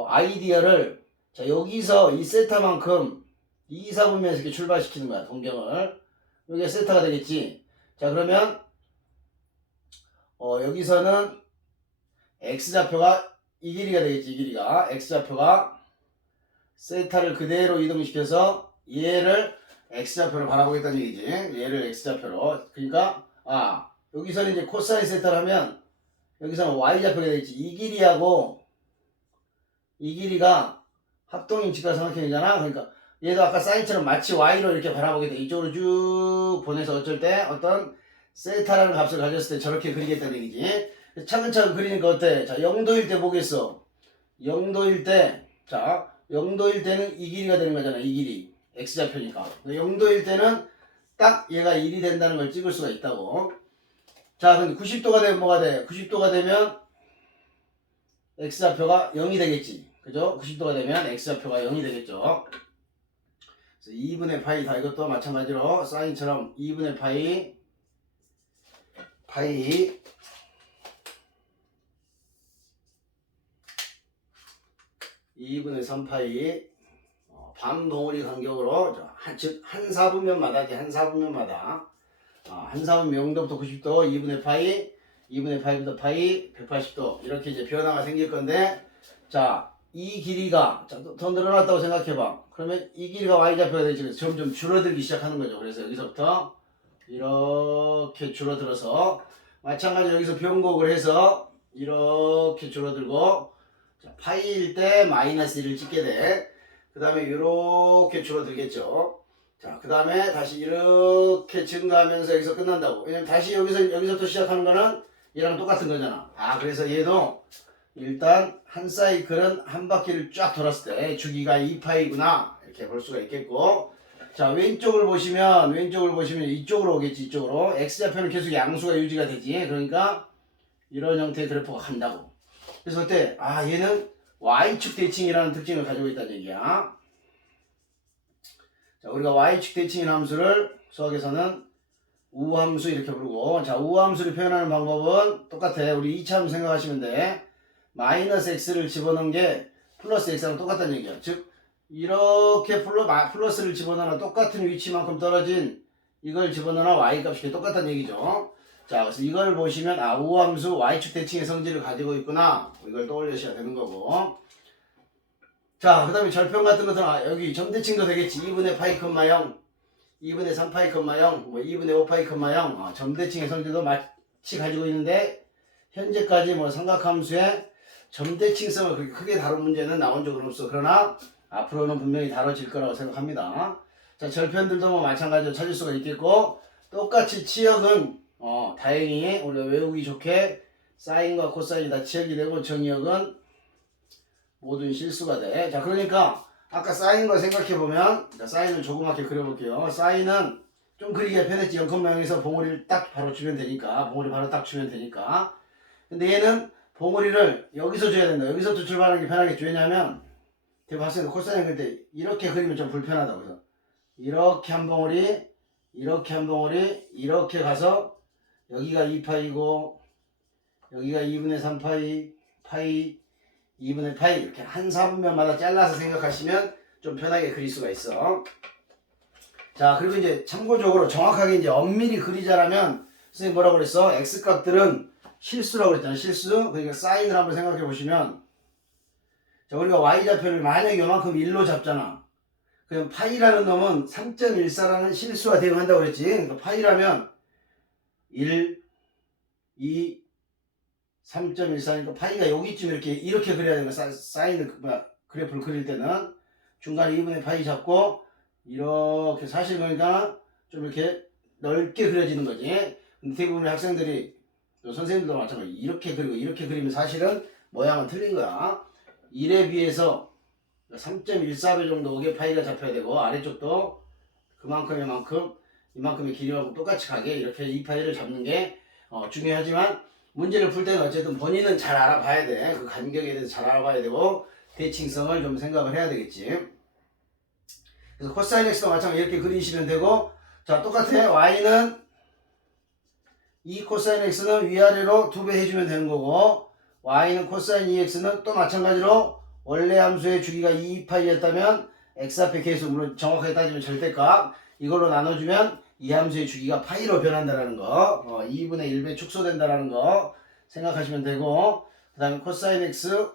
아이디어를, 자, 여기서 이 세타만큼 2, 4분면에서 이렇게 출발시키는 거야, 동경을. 여기가 세타가 되겠지. 자, 그러면 여기서는 x좌표가 이 길이가 되겠지. 이 길이가 x좌표가 세타를 그대로 이동시켜서 얘를 x좌표로 바라보겠다는 얘기지. 얘를 x좌표로. 그러니까 여기서는 이제 코사인 세타를 하면 여기서는 y좌표가 되겠지. 이 길이하고 이 길이가 합동인 직각삼각형이 되잖아. 그러니까 얘도 아까 사인처럼 마치 y로 이렇게 바라보게 돼. 이쪽으로 쭉 보내서 어쩔 때 어떤 세타라는 값을 가졌을 때 저렇게 그리겠다는 얘기지. 차근차근 그리니까 어때? 자, 0도일 때 보겠어. 0도일 때, 자, 0도일 때는 이 길이가 되는 거잖아. 이 길이. x좌표니까. 0도일 때는 딱 얘가 1이 된다는 걸 찍을 수가 있다고. 자, 근데 90도가 되면 뭐가 돼? 90도가 되면 x좌표가 0이 되겠지. 그죠? 90도가 되면 x좌표가 0이 되겠죠. 그래서 2분의 파이 다 이것도 마찬가지로 사인처럼 2분의 파이 2분의 3파이 반 덩어리 간격으로 즉 한 사분면마다 한 사분면마다 한 사분면 0도부터 90도 2분의 파이 2분의 파이부터 파이 180도 이렇게 이제 변화가 생길 건데, 자, 이 길이가 더 늘어났다고 생각해봐. 그러면 이 길이가 y좌표가 되지. 점점 줄어들기 시작하는 거죠. 그래서 여기서부터 이렇게 줄어들어서 마찬가지로 여기서 변곡을 해서 이렇게 줄어들고, 자, 파이일 때 마이너스 1을 찍게 돼. 그 다음에 이렇게 줄어들겠죠. 자, 그 다음에 다시 이렇게 증가하면서 여기서 끝난다고. 왜냐면 다시 여기서부터 시작하는 거는 얘랑 똑같은 거잖아. 그래서 얘도 일단 한 사이클은 한 바퀴를 쫙 돌았을 때 주기가 2파이구나 이렇게 볼 수가 있겠고, 자, 왼쪽을 보시면 이쪽으로 오겠지. 이쪽으로 x좌표는 계속 양수가 유지가 되지. 그러니까 이런 형태의 그래프가 간다고. 그래서 어때? 얘는 y축 대칭이라는 특징을 가지고 있다는 얘기야. 자, 우리가 y축 대칭이라는 함수를 수학에서는 우함수 이렇게 부르고, 자, 우함수를 표현하는 방법은 똑같아. 우리 2차 함수 생각하시면 돼. 마이너스 x를 집어넣은 게 플러스 x랑 똑같다는 얘기야. 즉 이렇게 플러스를 집어넣으나 똑같은 위치만큼 떨어진 이걸 집어넣으나 y값이 똑같다는 얘기죠. 자, 그래서 이걸 보시면 우함수 y축 대칭의 성질을 가지고 있구나, 이걸 떠올리셔야 되는 거고. 자, 그 다음에 절편 같은 것들은 여기 점대칭도 되겠지. 2분의 파이 콤마 0, 2분의 3파이 콤마 0, 2분의 5파이 콤마 0. 점대칭의 성질도 마치 가지고 있는데 현재까지 삼각함수의 점대칭성을 그렇게 크게 다룬 문제는 나온 적은 없어. 그러나 앞으로는 분명히 다뤄질 거라고 생각합니다. 자, 자, 절편들도 뭐 마찬가지로 찾을 수가 있겠고, 똑같이 치역은 다행히 우리가 외우기 좋게 사인과 코사인이 다 치역이 되고 정역은 모든 실수가 돼. 자, 그러니까 아까 사인 거 생각해보면, 자, 사인을 조그맣게 그려볼게요. 사인은 좀 그리기가 편했지. 0,0에서 봉우리를 딱 바로 주면 되니까, 봉우리 바로 딱 주면 되니까. 근데 얘는 봉우리를 여기서 줘야 된다. 여기서부터 출발하는 게 편하겠죠. 왜냐면 제가 봤을 때 코사인 그릴 때 이렇게 그리면 좀 불편하다고. 그래서 이렇게 한 봉우리, 이렇게 한 봉우리, 이렇게 가서 여기가 2파이고 여기가 2분의 3파이, 파이, 2분의 파이, 이렇게 한 4분면마다 잘라서 생각하시면 좀 편하게 그릴 수가 있어. 자, 그리고 이제 참고적으로 정확하게 이제 엄밀히 그리자라면 선생님 뭐라고 그랬어? X값들은 실수라고 그랬잖아. 실수. 그러니까 사인을 한번 생각해 보시면, 자, 우리가 Y좌표를 만약에 요만큼 1로 잡잖아. 그럼 파이라는 놈은 3.14라는 실수와 대응한다고 그랬지. 그러니까 파이라면 1, 2, 3.14니까 파이가 여기쯤 이렇게 그려야 되는 거야. 사인을, 그래프를 그릴 때는 중간에 2분의 파이 잡고 이렇게, 사실 그러니까 좀 이렇게 넓게 그려지는 거지. 근데 대부분의 학생들이, 또 선생님들도 마찬가지, 이렇게 그리고 이렇게 그리면 사실은 모양은 틀린 거야. 1에 비해서 3.14배 정도 오게 파이가 잡혀야 되고, 아래쪽도 이만큼의 길이만큼 똑같이 가게 이렇게 이 파이를 잡는 게 중요하지만, 문제를 풀 때는 어쨌든 본인은 잘 알아봐야 돼. 그 간격에 대해서 잘 알아봐야 되고 대칭성을 좀 생각을 해야 되겠지. 그래서 코사인 x도 마찬가지로 이렇게 그리시면 되고, 자, 똑같아. y는 이 코사인 x는 위아래로 2배 해주면 되는 거고, y는 코사인 2x는 또 마찬가지로 원래 함수의 주기가 2파이였다면 x 앞에 계수, 물론 정확하게 따지면 절대값, 이걸로 나눠주면 이 함수의 주기가 파이로 변한다라는 거, 2분의 1배 축소된다라는 거 생각하시면 되고, 그 다음에 코사인 x,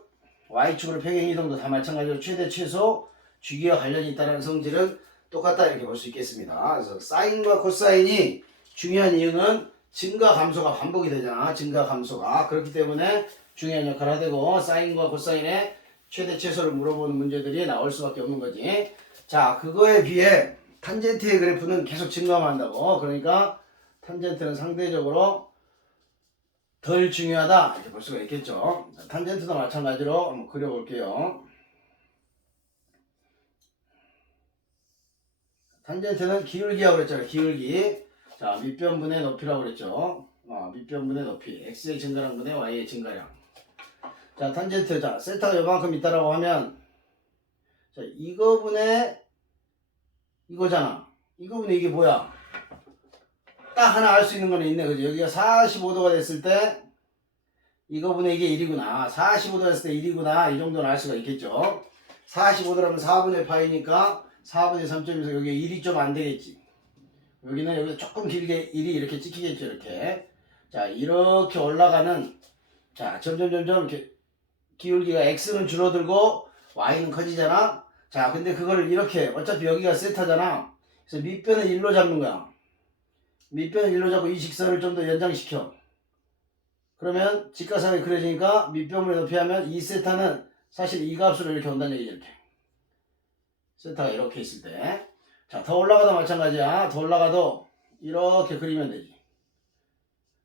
y축으로 평행 이동도 다 마찬가지로 최대 최소 주기와 관련이 있다는 성질은 똑같다, 이렇게 볼 수 있겠습니다. 그래서 사인과 코사인이 중요한 이유는 증가 감소가 반복이 되잖아. 증가 감소가. 그렇기 때문에 중요한 역할을 하되고, 사인과 코사인의 최대 최소를 물어보는 문제들이 나올 수밖에 없는 거지. 자, 그거에 비해 탄젠트의 그래프는 계속 증가만 한다고. 그러니까 탄젠트는 상대적으로 덜 중요하다, 이렇게 볼 수가 있겠죠. 자, 탄젠트도 마찬가지로 한번 그려볼게요. 탄젠트는 기울기라고 그랬잖아요. 기울기. 자, 밑변분의 높이라고 그랬죠. 밑변분의 높이. x의 증가량분의 y의 증가량. 자, 탄젠트. 자, 세타가 요만큼 있다라고 하면, 자, 이거분의 이거잖아. 이거분의 이게 뭐야? 딱 하나 알 수 있는 거는 있네. 그죠? 여기가 45도가 됐을 때 이거분의 이게 1이구나. 45도가 됐을 때 1이구나. 이 정도는 알 수가 있겠죠. 45도라면 4분의 파이니까 4분의 3.1에서 여기 1이 좀 안 되겠지. 여기는 여기서 조금 길게 1이 이렇게 찍히겠죠. 이렇게. 자, 이렇게 올라가는, 자, 점점 이렇게 기울기가 x는 줄어들고 y는 커지잖아. 자, 근데 그거를 이렇게, 어차피 여기가 세타잖아. 그래서 밑변은 1로 잡는 거야. 밑변은 1로 잡고 이 직선을 좀 더 연장시켜. 그러면 직각상이 그려지니까 밑변분의 높이 하면 이 세타는 사실 이 값으로 이렇게 온다는 얘기죠. 이렇게. 세타가 이렇게 있을 때. 자, 더 올라가도 마찬가지야. 더 올라가도 이렇게 그리면 되지.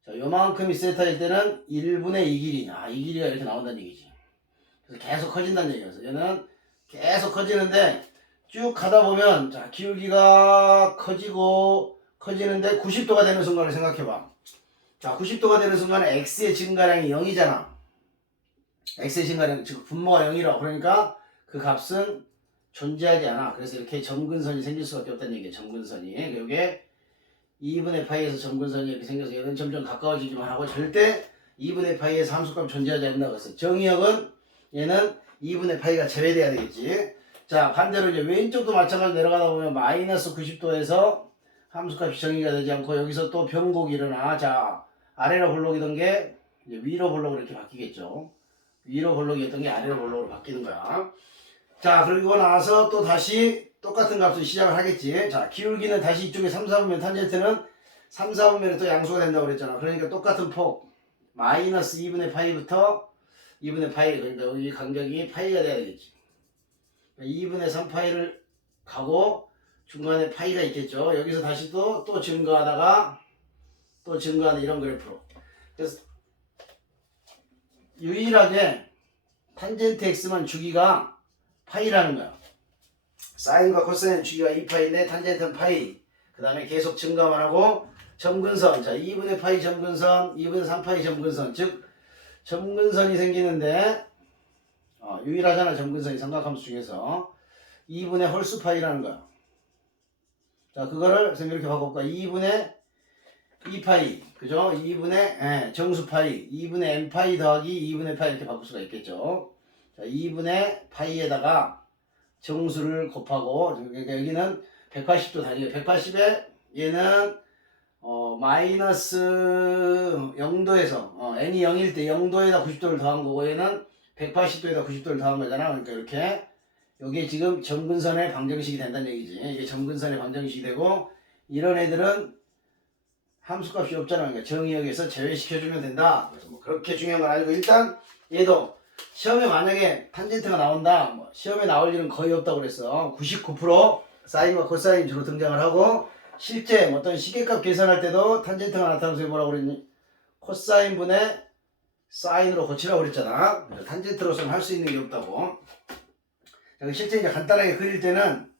자, 요만큼이 세타일 때는 1분의 2 길이. 이 길이가 이렇게 나온다는 얘기지. 그래서 계속 커진다는 얘기였어. 얘는 계속 커지는데 쭉 가다 보면, 자, 기울기가 커지는데 90도가 되는 순간을 생각해봐. 자, 90도가 되는 순간에 x의 증가량이 0이잖아. x의 증가량, 즉 분모가 0이라고. 그러니까 그 값은 존재하지 않아. 그래서 이렇게 점근선이 생길 수밖에 없다는 얘기예요. 점근선이. 요게 2분의 파이에서 점근선이 이렇게 생겨서 얘는 점점 가까워지기만 하고 절대 2분의 파이에서 함수값 존재하지 않는다고 했어. 정의역은 얘는 2분의 파이가 제외돼야 되겠지. 자, 반대로 이제 왼쪽도 마찬가지로 내려가다 보면 마이너스 90도에서 함수값이 정의가 되지 않고 여기서 또 변곡이 일어나. 자, 아래로 볼록이던 게 이제 위로 볼록으로 이렇게 바뀌겠죠. 위로 볼록이었던 게 아래로 볼록으로 바뀌는 거야. 자, 그리고 나서 또 다시 똑같은 값을 시작을 하겠지. 자, 기울기는 다시 이쪽에 3, 4분면, 탄젠트는 3, 4분면에 또 양수가 된다고 그랬잖아. 그러니까 똑같은 폭 마이너스 2분의 파이부터 2분의 파이, 그러니까 여기 간격이 파이가 돼야 되겠지. 2분의 3파이를 가고 중간에 파이가 있겠죠. 여기서 다시 또 증가하다가 또 증가하는 이런 그래프로. 그래서 유일하게 탄젠트 x만 주기가 파이라는 거야. 사인과 코사인 주기가 2파이인데 탄젠트는 파이. 그 다음에 계속 증가만 하고 점근선. 자, 2분의 파이 점근선, 2분의 3파이 점근선. 즉 점근선이 생기는데 유일하잖아. 점근선이 삼각함수 중에서 2분의 홀수 파이라는 거야. 자, 그거를 선생님 이렇게 바꿔볼까? 2분의 2파이, 그죠? 2분의 정수 파이, 2분의 n파이 더하기 2분의 파이 이렇게 바꿀 수가 있겠죠. 자, 2분의 파이에다가 정수를 곱하고, 그러니까 여기는 180도 다니고 180에 얘는 마이너스 0도에서 n이 0일 때 0도에다 90도를 더한 거고, 얘는 180도에다 90도를 더한 거잖아. 그러니까 이렇게 이게 지금 점근선의 방정식이 된다는 얘기지. 이게 점근선의 방정식이 되고, 이런 애들은 함수값이 없잖아. 그러니까 정의역에서 제외시켜주면 된다. 그래서 뭐 그렇게 중요한 건 아니고, 일단 얘도 시험에 만약에 탄젠트가 나온다. 뭐 시험에 나올 일은 거의 없다고 그랬어. 99% 사인과 코사인 주로 등장을 하고, 실제 어떤 시계값 계산할 때도 탄젠트가 나타나서 뭐라고 그랬니? 코사인분의 사인으로 고치라고 그랬잖아. 탄젠트로서는 할 수 있는 게 없다고. 실제 이제 간단하게 그릴 때는,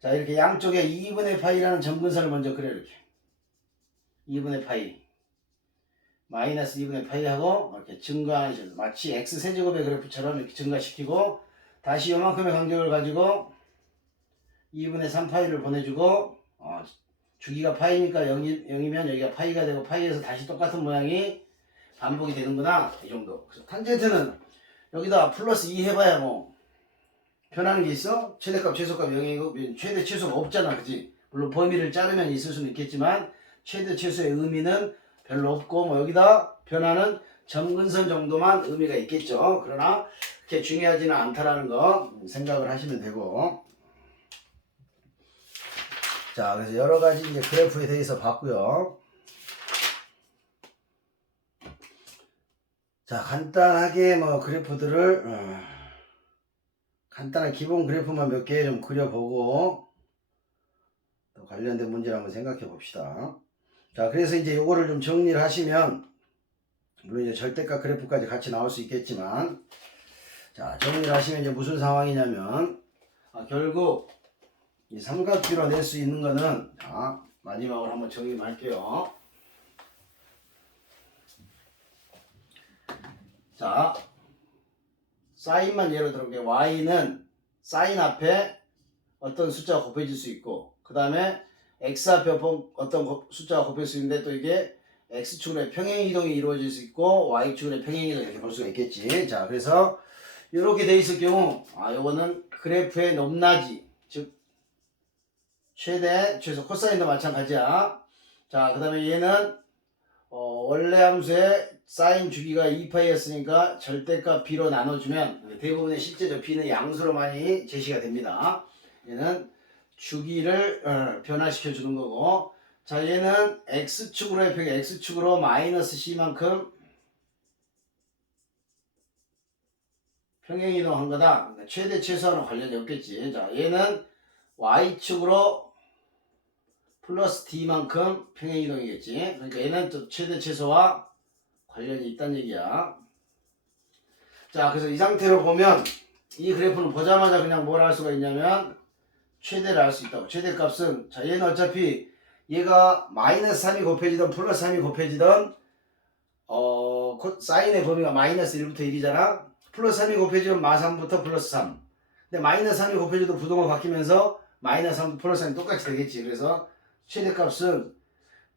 자, 이렇게 양쪽에 2분의 파이라는 점근선을 먼저 그려. 이렇게 2분의 파이 마이너스 2분의 파이하고 이렇게 증가하셔서 마치 x세제곱의 그래프처럼 이렇게 증가시키고, 다시 요만큼의 간격을 가지고 2분의 3파이를 보내주고, 주기가 파이니까 0이면 여기가 파이가 되고, 파이에서 다시 똑같은 모양이 반복이 되는구나. 이 정도. 그래서 탄젠트는 여기다 플러스 2 해봐야 뭐 변하는 게 있어? 최대값 최소값 0이고 최대 최소가 없잖아. 그치? 물론 범위를 자르면 있을 수는 있겠지만 최대 최소의 의미는 별로 없고, 뭐 여기다 변하는 점근선 정도만 의미가 있겠죠. 그러나 그렇게 중요하지는 않다라는 거 생각을 하시면 되고. 자, 그래서 여러 가지 이제 그래프에 대해서 봤고요. 자, 간단하게 뭐 그래프들을 간단한 기본 그래프만 몇 개 좀 그려보고 또 관련된 문제를 한번 생각해 봅시다. 자, 그래서 이제 요거를 좀 정리를 하시면, 물론 이제 절대값 그래프까지 같이 나올 수 있겠지만, 자, 정리를 하시면 이제 무슨 상황이냐면, 결국 이 삼각비로 낼 수 있는 거는, 자, 마지막으로 한번 정리를 할게요. 자, 사인만 예로 들어볼게요. y는 사인 앞에 어떤 숫자가 곱해질 수 있고, 그 다음에 x 앞에 어떤 숫자가 곱해질 수 있는데, 또 이게 x축으로의 평행이동이 이루어질 수 있고 y축으로의 평행이동 이렇게 볼 수가 있겠지. 자, 그래서 이렇게 돼 있을 경우 요거는 그래프의 높낮이, 즉 최대 최소 코사인도 마찬가지야. 자, 그 다음에 얘는 원래 함수의 사인 주기가 2파이였으니까 절대값 b로 나눠주면 대부분의 실제적 b는 양수로 많이 제시가 됩니다. 얘는 주기를 변화시켜 주는 거고, 자, 얘는 x축으로의 평행, x축으로 마이너스 c만큼 평행이동한 거다. 그러니까 최대 최소와는 관련이 없겠지. 자, 얘는 y축으로 플러스 d만큼 평행이동이겠지. 그러니까 얘는 또 최대 최소와 관련이 있다는 얘기야. 자, 그래서 이 상태로 보면 이 그래프는 보자마자 그냥 뭘 할 수가 있냐면 최대를 알 수 있다고. 최대값은, 자, 얘는 어차피 얘가 마이너스 3이 곱해지던 플러스 3이 곱해지던 사인의 범위가 마이너스 1부터 1이잖아. 플러스 3이 곱해지면 마3부터 플러스 3. 근데 마이너스 3이 곱해져도 부동호 바뀌면서 마이너스 3 플러스 3이 똑같이 되겠지. 그래서 최대값은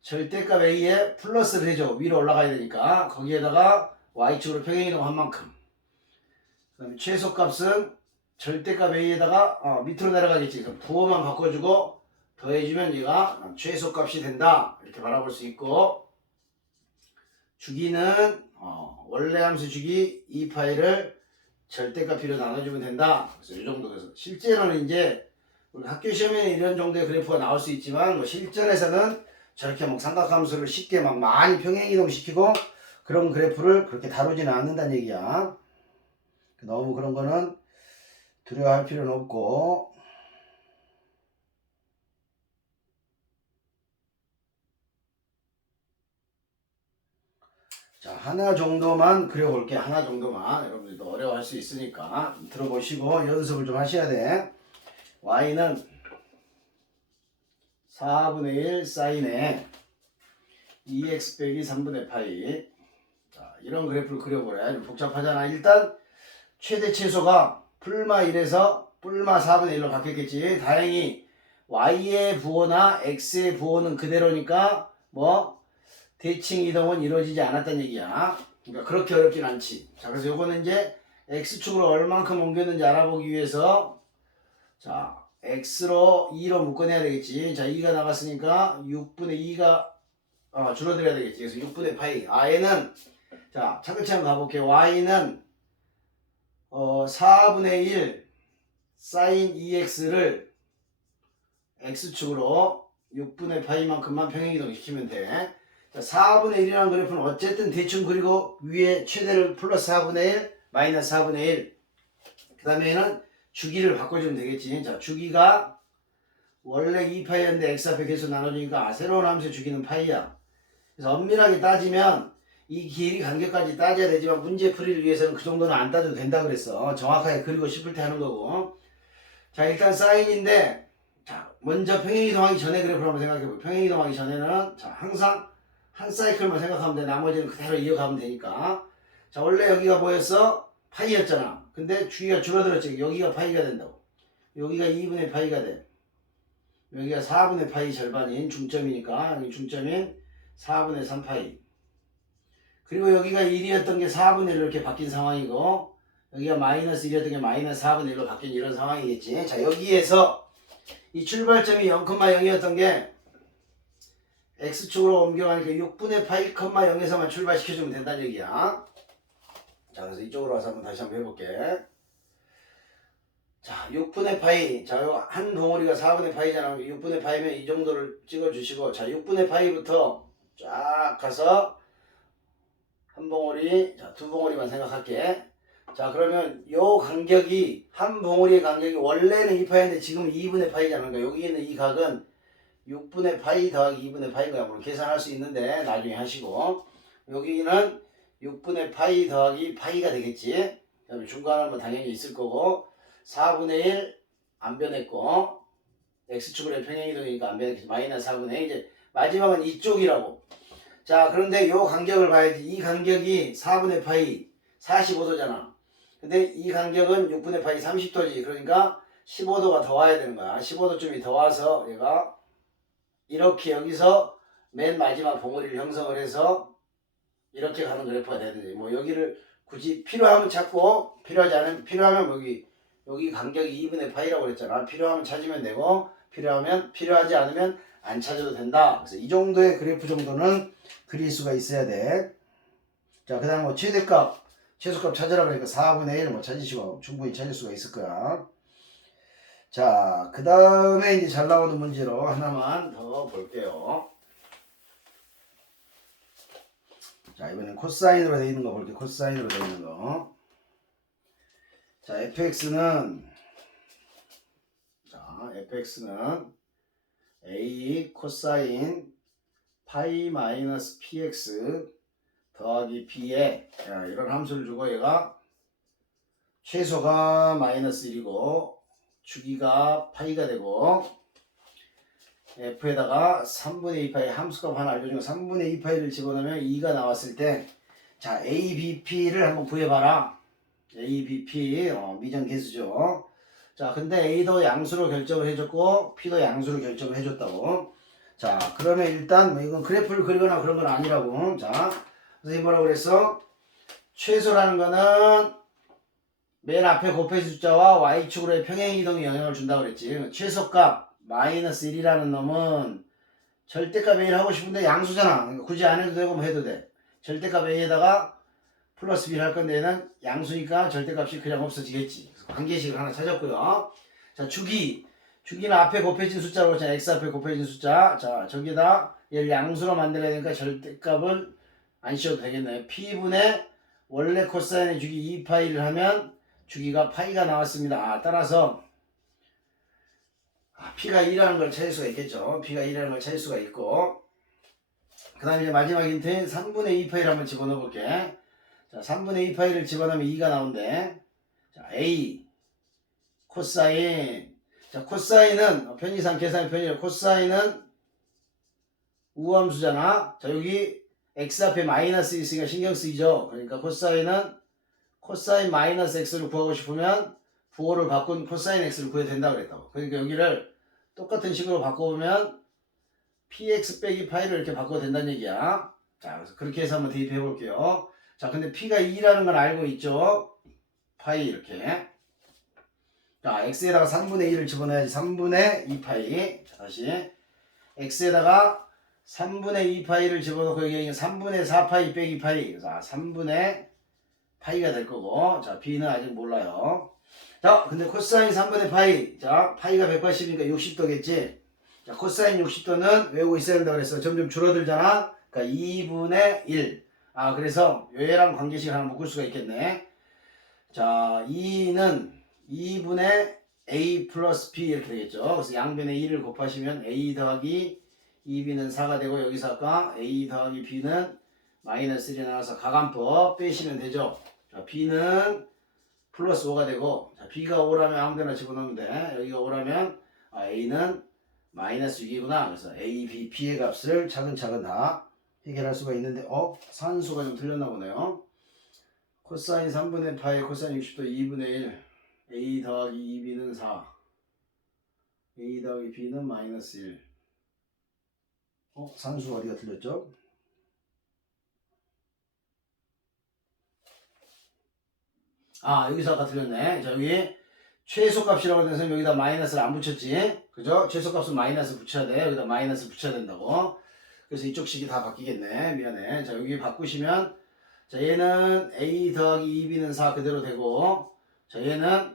절대값 A에 플러스를 해줘. 위로 올라가야 되니까. 거기에다가 Y축으로 평행이동한 만큼. 그 다음에 최소값은 절대값 A에다가 밑으로 내려가겠지. 그래서 부호만 바꿔주고 더해주면 얘가 최소값이 된다. 이렇게 바라볼 수 있고, 주기는 원래 함수 주기 2파이를 절대값 b로 나눠주면 된다. 그래서 이 정도. 그래서 실제로는 이제 우리 학교 시험에는 이런 정도의 그래프가 나올 수 있지만, 뭐 실전에서는 저렇게 막 삼각함수를 쉽게 막 많이 평행이동시키고 그런 그래프를 그렇게 다루지는 않는다는 얘기야. 너무 그런 거는 두려워할 필요는 없고, 자, 하나 정도만 그려볼게. 하나 정도만. 여러분들도 어려워할 수 있으니까 들어보시고 연습을 좀 하셔야 돼. y는 4분의 1 사인에 2x 빼기 3분의 파이. 자, 이런 그래프를 그려보래. 좀 복잡하잖아. 일단 최대 최소가 풀마 1에서 뿔마 4분의 1로 바뀌었겠지. 다행히 y의 부호나 x의 부호는 그대로니까 뭐 대칭 이동은 이루어지지 않았다는 얘기야. 그러니까 그렇게 어렵진 않지. 자, 그래서 요거는 이제 x축으로 얼만큼 옮겼는지 알아보기 위해서 자, x로 2로 묶어내야 되겠지. 자, 2가 나갔으니까 6분의 2가 줄어들어야 되겠지. 그래서 6분의 파이. 얘는 자, 차근차근 가볼게요. y는 4분의 1 사인 2x를 x축으로 6분의 파이만큼만 평행이동 시키면 돼. 자, 4분의 1이라는 그래프는 어쨌든 대충 그리고 위에 최대를 플러스 4분의 1 마이너스 4분의 1 그 다음에는 주기를 바꿔주면 되겠지. 자, 주기가 원래 2파이였는데 x 앞에 계속 나눠주니까 새로운 함수의 주기는 파이야. 그래서 엄밀하게 따지면 이 길이 간격까지 따져야 되지만 문제 풀이를 위해서는 그 정도는 안 따져도 된다 그랬어. 정확하게 그리고 싶을 때 하는 거고. 자, 일단 사인인데 자, 먼저 평행이동하기 전에 그래프를 한번 생각해보고 평행이동하기 전에는 자, 항상 한 사이클만 생각하면 돼. 나머지는 그대로 이어가면 되니까. 자, 원래 여기가 뭐였어? 파이였잖아. 근데 주기가 줄어들었지. 여기가 파이가 된다고. 여기가 2분의 파이가 돼. 여기가 4분의 파이 절반인 중점이니까 여기 중점인 4분의 3파이. 그리고 여기가 1이었던 게 4분의 1로 이렇게 바뀐 상황이고 여기가 마이너스 1이었던 게 마이너스 4분의 1로 바뀐 이런 상황이겠지. 자, 여기에서 이 출발점이 0,0이었던 게 x축으로 옮겨가니까 6분의 파이, 0에서만 출발시켜주면 된다는 얘기야. 자, 그래서 이쪽으로 와서 다시 한번 해볼게. 자, 6분의 파이. 자, 한 덩어리가 4분의 파이잖아. 6분의 파이면 이 정도를 찍어주시고, 자, 6분의 파이부터 쫙 가서 한 봉오리, 자, 두 봉오리만 생각할게. 자, 그러면 요 간격이, 한 봉오리의 간격이 원래는 2파이인데 지금 2분의 파이잖아. 그러니까 여기 있는 이 각은 6분의 파이 더하기 2분의 파이가 물론 계산할 수 있는데 나중에 하시고 여기는 6분의 파이 더하기 파이가 되겠지. 그다음에 중간은 뭐 당연히 있을 거고 4분의 1 안 변했고 x축으로 평행이동이니까 안 변했겠지. 마이너스 4분의 1 이제 마지막은 이쪽이라고. 자, 그런데 요 간격을 봐야지. 이 간격이 4분의 파이 45도잖아. 근데 이 간격은 6분의 파이 30도지. 그러니까 15도가 더 와야 되는 거야. 15도쯤이 더 와서 얘가 이렇게 여기서 맨 마지막 봉우리를 형성을 해서 이렇게 가는 그래프가 되는데 뭐 여기를 굳이 필요하면 찾고 필요하지 않으면 필요하면 여기 간격이 2분의 파이라고 그랬잖아. 필요하면 찾으면 되고 필요하지 않으면 안 찾아도 된다. 그래서 이 정도의 그래프 정도는 그릴 수가 있어야 돼. 자, 그 다음 뭐 최대값 최소값 찾으라 그러니까 4분의 1 뭐 찾으시고 충분히 찾을 수가 있을 거야. 자, 그 다음에 이제 잘 나오는 문제로 하나만 더 볼게요. 자, 이번엔 코사인으로 되어 있는 거 볼게요. 코사인으로 되어 있는 거. 자, fx는 a 코사인 파이 마이너스 px 더하기 b에 이런 함수를 주고 얘가 최소가 마이너스 1이고 주기가 파이가 되고 f에다가 3분의 2파이 함수값 하나 알려주면 3분의 2파이를 집어넣으면 2가 나왔을 때 자, ABP를 한번 구해봐라. ABP 미정 계수죠. 자, 근데 A도 양수로 결정을 해줬고 P도 양수로 결정을 해줬다고. 자, 그러면 일단 뭐 이건 그래프를 그리거나 그런 건 아니라고. 자, 선생님 뭐라고 그랬어? 최소라는 거는 맨 앞에 곱해진 숫자와 y축으로의 평행이동에 영향을 준다고 그랬지. 최소값 마이너스 1이라는 놈은 절대값 A를 하고 싶은데 양수잖아. 그러니까 굳이 안 해도 되고 뭐 해도 돼. 절대값 A에다가 플러스 B를 할 건데 얘는 양수니까 절대값이 그냥 없어지겠지. 관계식을 하나 찾았고요. 자, 주기는 앞에 곱해진 숫자로 그랬잖아. x 앞에 곱해진 숫자. 자, 저기다 얘를 양수로 만들어야 되니까 절대값을 안 씌워도 되겠네요. P분의 원래 코사인의 주기 2파이를 하면 주기가 파이가 나왔습니다. 따라서 P가 2라는 걸 찾을 수가 있겠죠. P가 2라는 걸 찾을 수가 있고 그 다음에 이제 마지막 힌트인 3분의 2 파이를 한번 집어넣어 볼게. 자, 3분의 2 파이를 집어넣으면 2가 나온대. 자, A 코사인. 자, 코사인은 편의상 계산의 편의로 코사인은 우함수잖아. 자, 여기 x 앞에 마이너스 있으니까 신경 쓰이죠. 그러니까 코사인은 코사인 마이너스 x를 구하고 싶으면 부호를 바꾼 코사인 x를 구해야 된다고 그랬다고. 그러니까 여기를 똑같은 식으로 바꿔보면 px 빼기 파이를 이렇게 바꿔도 된다는 얘기야. 자, 그래서 그렇게 해서 한번 대입해 볼게요. 자, 근데 p가 2라는 건 알고 있죠. 파이 이렇게. 자, x에다가 3분의 1을 집어넣어야지. 3분의 2 파이. 자, 다시 x에다가 3분의 2 파이를 집어넣고 여기 3분의 4 파이 빼기 파이. 자, 3분의 파이가 될 거고. 자, b는 아직 몰라요. 자, 근데 코사인 3분의 파이. 자, 파이가 180이니까 60도겠지. 자, 코사인 60도는 외우고 있어야 된다고 그랬어. 점점 줄어들잖아. 그러니까 2분의 1. 아, 그래서 얘랑 관계식 하나 묶을 수가 있겠네. 자, 2는 2분의 a 플러스 b 이렇게 되겠죠. 그래서 양변에 2를 곱하시면 a 더하기 2b는 4가 되고 여기서 아까 a 더하기 b는 마이너스 1이 나와서 가간법 빼시면 되죠. 자, b는 플러스 5가 되고, 자, b가 5라면 아무데나 집어넣으면 돼. 여기가 5라면 a는 마이너스 6이구나. 그래서 a, b, b의 값을 차근차근 다 해결할 수가 있는데 산수가 좀 틀렸나 보네요. 코사인 3분의 파이 코사인 60도 2분의 1 a 더하기 2b는 4 a 더하기 b는 마이너스 1 산수가 어디가 틀렸죠? 아, 여기서 아까 틀렸네. 자, 여기 최소값이라고 해서 여기다 마이너스를 안 붙였지. 그죠? 최소값은 마이너스 붙여야 돼. 여기다 마이너스 붙여야 된다고. 그래서 이쪽 식이 다 바뀌겠네. 미안해. 자, 여기 바꾸시면 자, 얘는 a 더하기 2b는 4 그대로 되고, 자, 얘는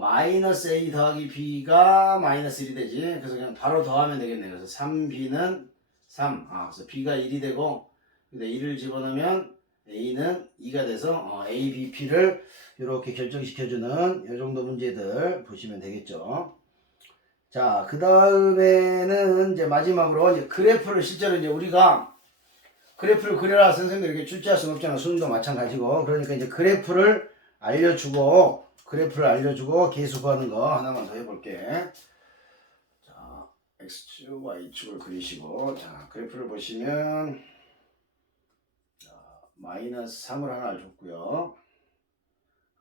마이너스 a 더하기 b가 마이너스 1이 되지. 그래서 그냥 바로 더하면 되겠네. 그래서 3b는 3. 그래서 b가 1이 되고, 근데 1을 집어넣으면 a는 2가 돼서 a, b, p를 이렇게 결정시켜주는 이 정도 문제들 보시면 되겠죠. 자, 그 다음에는 이제 마지막으로 이제 그래프를 실제로 이제 우리가 그래프를 그려라 선생님들 이렇게 출제할 수는 없잖아. 수능도 마찬가지고. 그러니까 이제 그래프를 알려주고 계수 구하는 거 하나만 더 해볼게. 자, x축, y축을 그리시고, 자, 그래프를 보시면, 자, 마이너스 3을 하나 줬고요.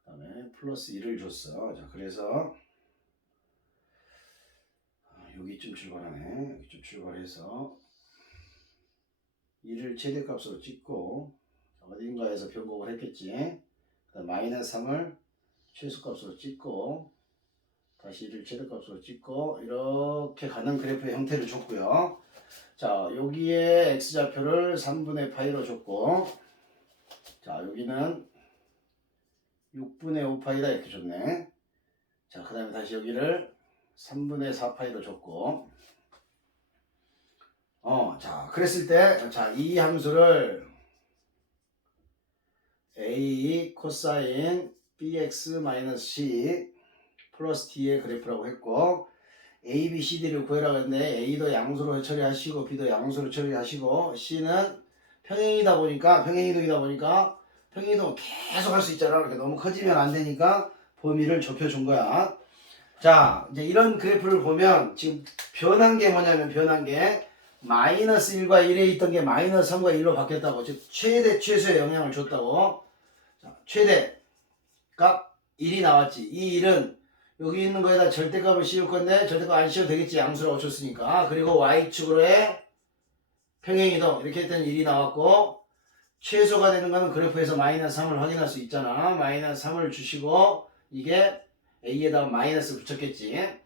그 다음에 플러스 1을 줬어. 자, 그래서 여기쯤 출발하네. 여기쯤 출발해서 1을 최대값으로 찍고 어딘가에서 변곡을 했겠지. 그다음 마이너스 3을 최소값으로 찍고 다시 1을 최대값으로 찍고 이렇게 가는 그래프의 형태를 줬고요. 자, 여기에 x좌표를 3분의 파이로 줬고, 자, 여기는 6분의 5파이다 이렇게 줬네. 자, 그 다음에 다시 여기를 3분의 4파이로 줬고, 자, 그랬을 때, 자, 이 함수를 a 코사인 bx-c 플러스 d의 그래프라고 했고, a, b, c, d를 구해라고 했는데 a도 양수로 처리하시고 b도 양수로 처리하시고 c는 평행이동이다 보니까 평행이동 계속 할 수 있잖아. 이렇게 너무 커지면 안 되니까 범위를 좁혀준 거야. 자, 이제 이런 그래프를 보면 지금 변한 게 뭐냐면 마이너스 1과 1에 있던 게 마이너스 3과 1로 바뀌었다고. 즉 최대 최소의 영향을 줬다고. 자, 최대 값 1이 나왔지. 이 1은 여기 있는 거에다 절대값을 씌울 건데 절대값 안 씌워도 되겠지. 양수라고 줬으니까. 그리고 y축으로의 평행이동 이렇게 했더니 1이 나왔고, 최소가 되는 거는 그래프에서 마이너스 3을 확인할 수 있잖아. 마이너스 3을 주시고 이게 a에다가 마이너스 붙였겠지.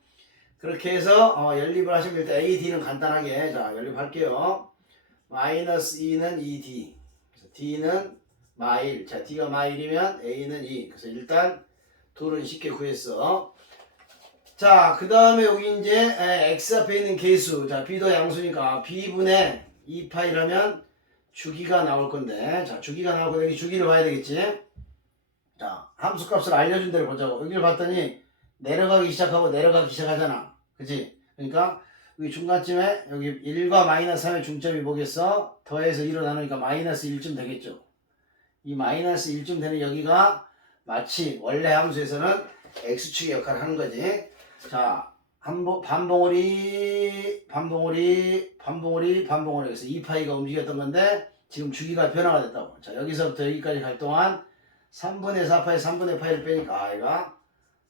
그렇게 해서 연립을 하시면 일단 a, d는 간단하게 자 연립할게요. 마이너스 2는 2d, 그래서 d는 마일. 자, d가 마일이면 a는 2. 그래서 일단 둘은 쉽게 구했어. 자, 그 다음에 여기 이제 x 앞에 있는 계수. 자, b도 양수니까 b분의 2파이라면 주기가 나올 건데, 자, 주기가 나올 건데 여기 주기를 봐야 되겠지. 자, 함수 값을 알려준 대로 보자고. 여기를 봤더니 내려가기 시작하잖아. 그치? 그러니까 여기 중간쯤에 여기 1과 마이너스 3의 중점이 뭐겠어? 더해서 2로 나누니까 마이너스 1쯤 되겠죠. 이 마이너스 1쯤 되는 여기가 마치 원래 함수에서는 x축의 역할을 하는 거지. 자, 반봉우리 그래서 2파이가 움직였던 건데 지금 주기가 변화가 됐다고. 자, 여기서부터 여기까지 갈 동안 3분의 4파이 3분의 파이를 빼니까 얘가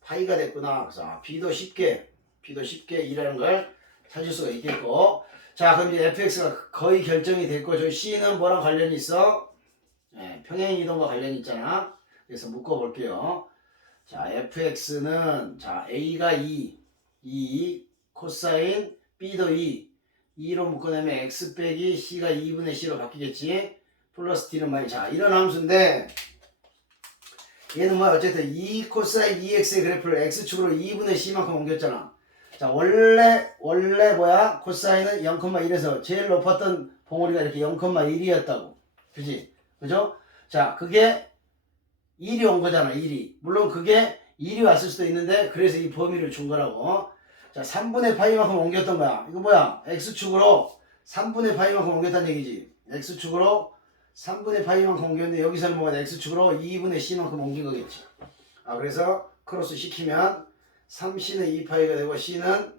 파이가 됐구나. 그래서 b도 쉽게 2라는 걸 찾을 수가 있겠고. 자, 그럼 이제 fx가 거의 결정이 됐고, 저 c는 뭐랑 관련이 있어? 네, 평행 이동과 관련이 있잖아. 그래서 묶어 볼게요. 자, fx는 자 a가 2 코사인 b도 2로 묶어내면 x 빼기 c가 2분의 c로 바뀌겠지. 플러스 t는 마이. 자, 이런 함수인데 얘는 뭐야? 어쨌든 2 코사인 2x의 그래프를 x축으로 2분의 c만큼 옮겼잖아. 자, 원래 뭐야? 코사인은 0,1에서 제일 높았던 봉우리가 이렇게 0,1이었다고. 그지? 그죠? 자, 그게 1이 온 거잖아, 1이. 물론 그게 1이 왔을 수도 있는데, 그래서 이 범위를 준 거라고. 자, 3분의 파이만큼 옮겼던 거야. 이거 뭐야? x축으로 3분의 파이만큼 옮겼다는 얘기지. x축으로 3분의 파이만큼 옮겼는데, 여기서는 뭐가 x축으로 2분의 c만큼 옮긴 거겠지. 아, 그래서 크로스 시키면 3c는 2파이가 되고, c는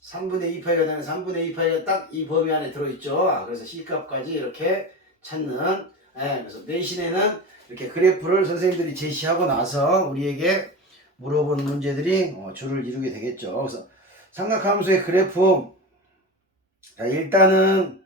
3분의 2파이가 되는 3분의 2파이가 딱 이 범위 안에 들어있죠. 아, 그래서 c 값까지 이렇게 찾는. 그래서 내신에는 이렇게 그래프를 선생님들이 제시하고 나서 우리에게 물어본 문제들이 줄을 이루게 되겠죠. 그래서 삼각함수의 그래프, 자, 일단은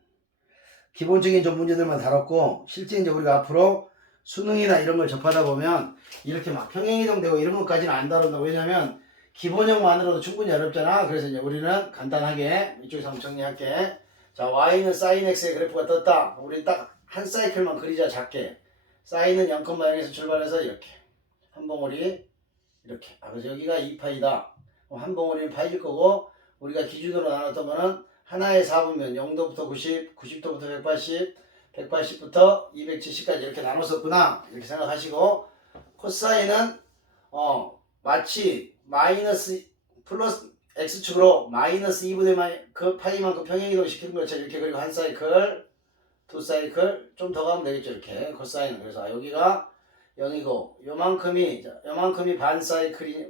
기본적인 좀 문제들만 다뤘고, 실제 이제 우리가 앞으로 수능이나 이런 걸 접하다 보면 이렇게 막 평행이동되고 이런 것까지는 안 다룬다. 왜냐면 기본형만으로도 충분히 어렵잖아. 그래서 이제 우리는 간단하게 이쪽에서 한번 정리할게. 자, y는 sin x의 그래프가 떴다. 우리 딱 한 사이클만 그리자. 작게. 사인은 0,0에서 출발해서 이렇게 한 봉우리 이렇게. 아, 그래서 여기가 2파이다. 한 봉우리는 파이일 거고, 우리가 기준으로 나눴던 거는 하나의 4분면 0도부터 90, 90도부터 180, 180부터 270까지 이렇게 나눴었구나. 이렇게 생각하시고, 코사인은 마치 마이너스 플러스 x축으로 마이너스 2분의 그 파이만큼 평행이동 시키는 것처럼 이렇게. 그리고 한 사이클, 두 사이클 좀 더 가면 되겠죠. 이렇게 코사인은. 그래서 여기가 0이고 요만큼이 반 사이클이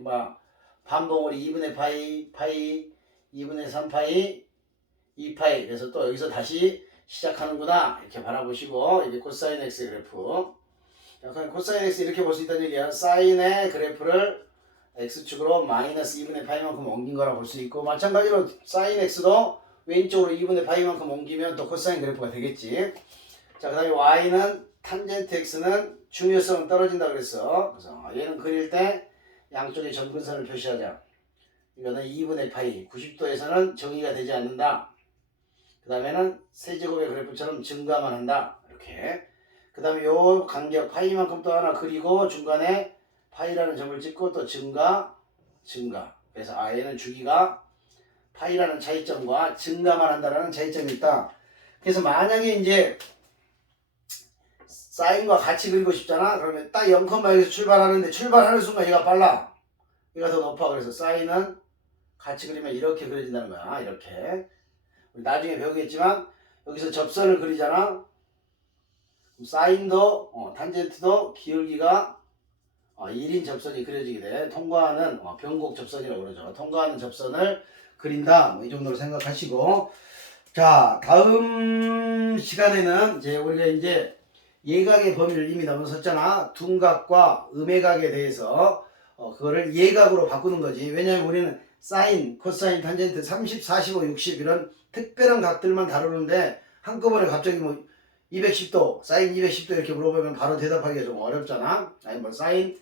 반 봉우리 2분의 파이 2분의 3파이 2파이. 그래서 또 여기서 다시 시작하는구나. 이렇게 바라보시고, 이게 코사인 x 그래프. 약간 코사인 x 이렇게 볼 수 있다는 얘기야. 사인의 그래프를 x축으로 마이너스 2분의 파이만큼 옮긴 거라 볼 수 있고, 마찬가지로 사인 x도 왼쪽으로 2분의 파이만큼 옮기면 또 코사인 그래프가 되겠지. 자, 그 다음에 y는 탄젠트 x는 중요성은 떨어진다 그랬어. 그래서 얘는 그릴 때 양쪽에 점근선을 표시하자. 이거는 2분의 파이 90도에서는 정의가 되지 않는다. 그 다음에는 세제곱의 그래프처럼 증가만 한다. 이렇게. 그 다음에 요 간격 파이만큼 또 하나 그리고 중간에 파이라는 점을 찍고 또 증가. 그래서 얘는 주기가 파이라는 차이점과 증가만 한다라는 차이점이 있다. 그래서 만약에 이제 사인과 같이 그리고 싶잖아. 그러면 딱 0,1에서 출발하는데 출발하는 순간 얘가 빨라. 얘가 더 높아. 그래서 사인은 같이 그리면 이렇게 그려진다는 거야. 이렇게. 나중에 배우겠지만 여기서 접선을 그리잖아. 사인도 탄젠트도 기울기가 1인 접선이 그려지게 돼. 통과하는 변곡 접선이라고 그러죠. 통과하는 접선을 그린다. 이 정도로 생각하시고, 자, 다음 시간에는 이제 우리가 이제 예각의 범위를 이미 넘어섰잖아. 둔각과 음해각에 대해서 그거를 예각으로 바꾸는 거지. 왜냐하면 우리는 사인, 코사인, 탄젠트 30, 45, 60 이런 특별한 각들만 다루는데 한꺼번에 갑자기 210도, 사인 210도 이렇게 물어보면 바로 대답하기가 좀 어렵잖아. 아니 사인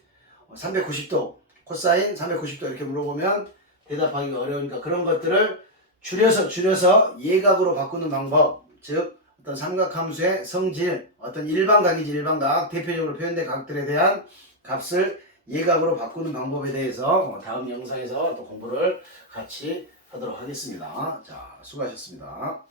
390도, 코사인 390도 이렇게 물어보면 대답하기가 어려우니까 그런 것들을 줄여서 예각으로 바꾸는 방법, 즉 어떤 삼각함수의 성질, 어떤 일반각이지 일반각, 대표적으로 표현된 각들에 대한 값을 예각으로 바꾸는 방법에 대해서 다음 영상에서 또 공부를 같이 하도록 하겠습니다. 자, 수고하셨습니다.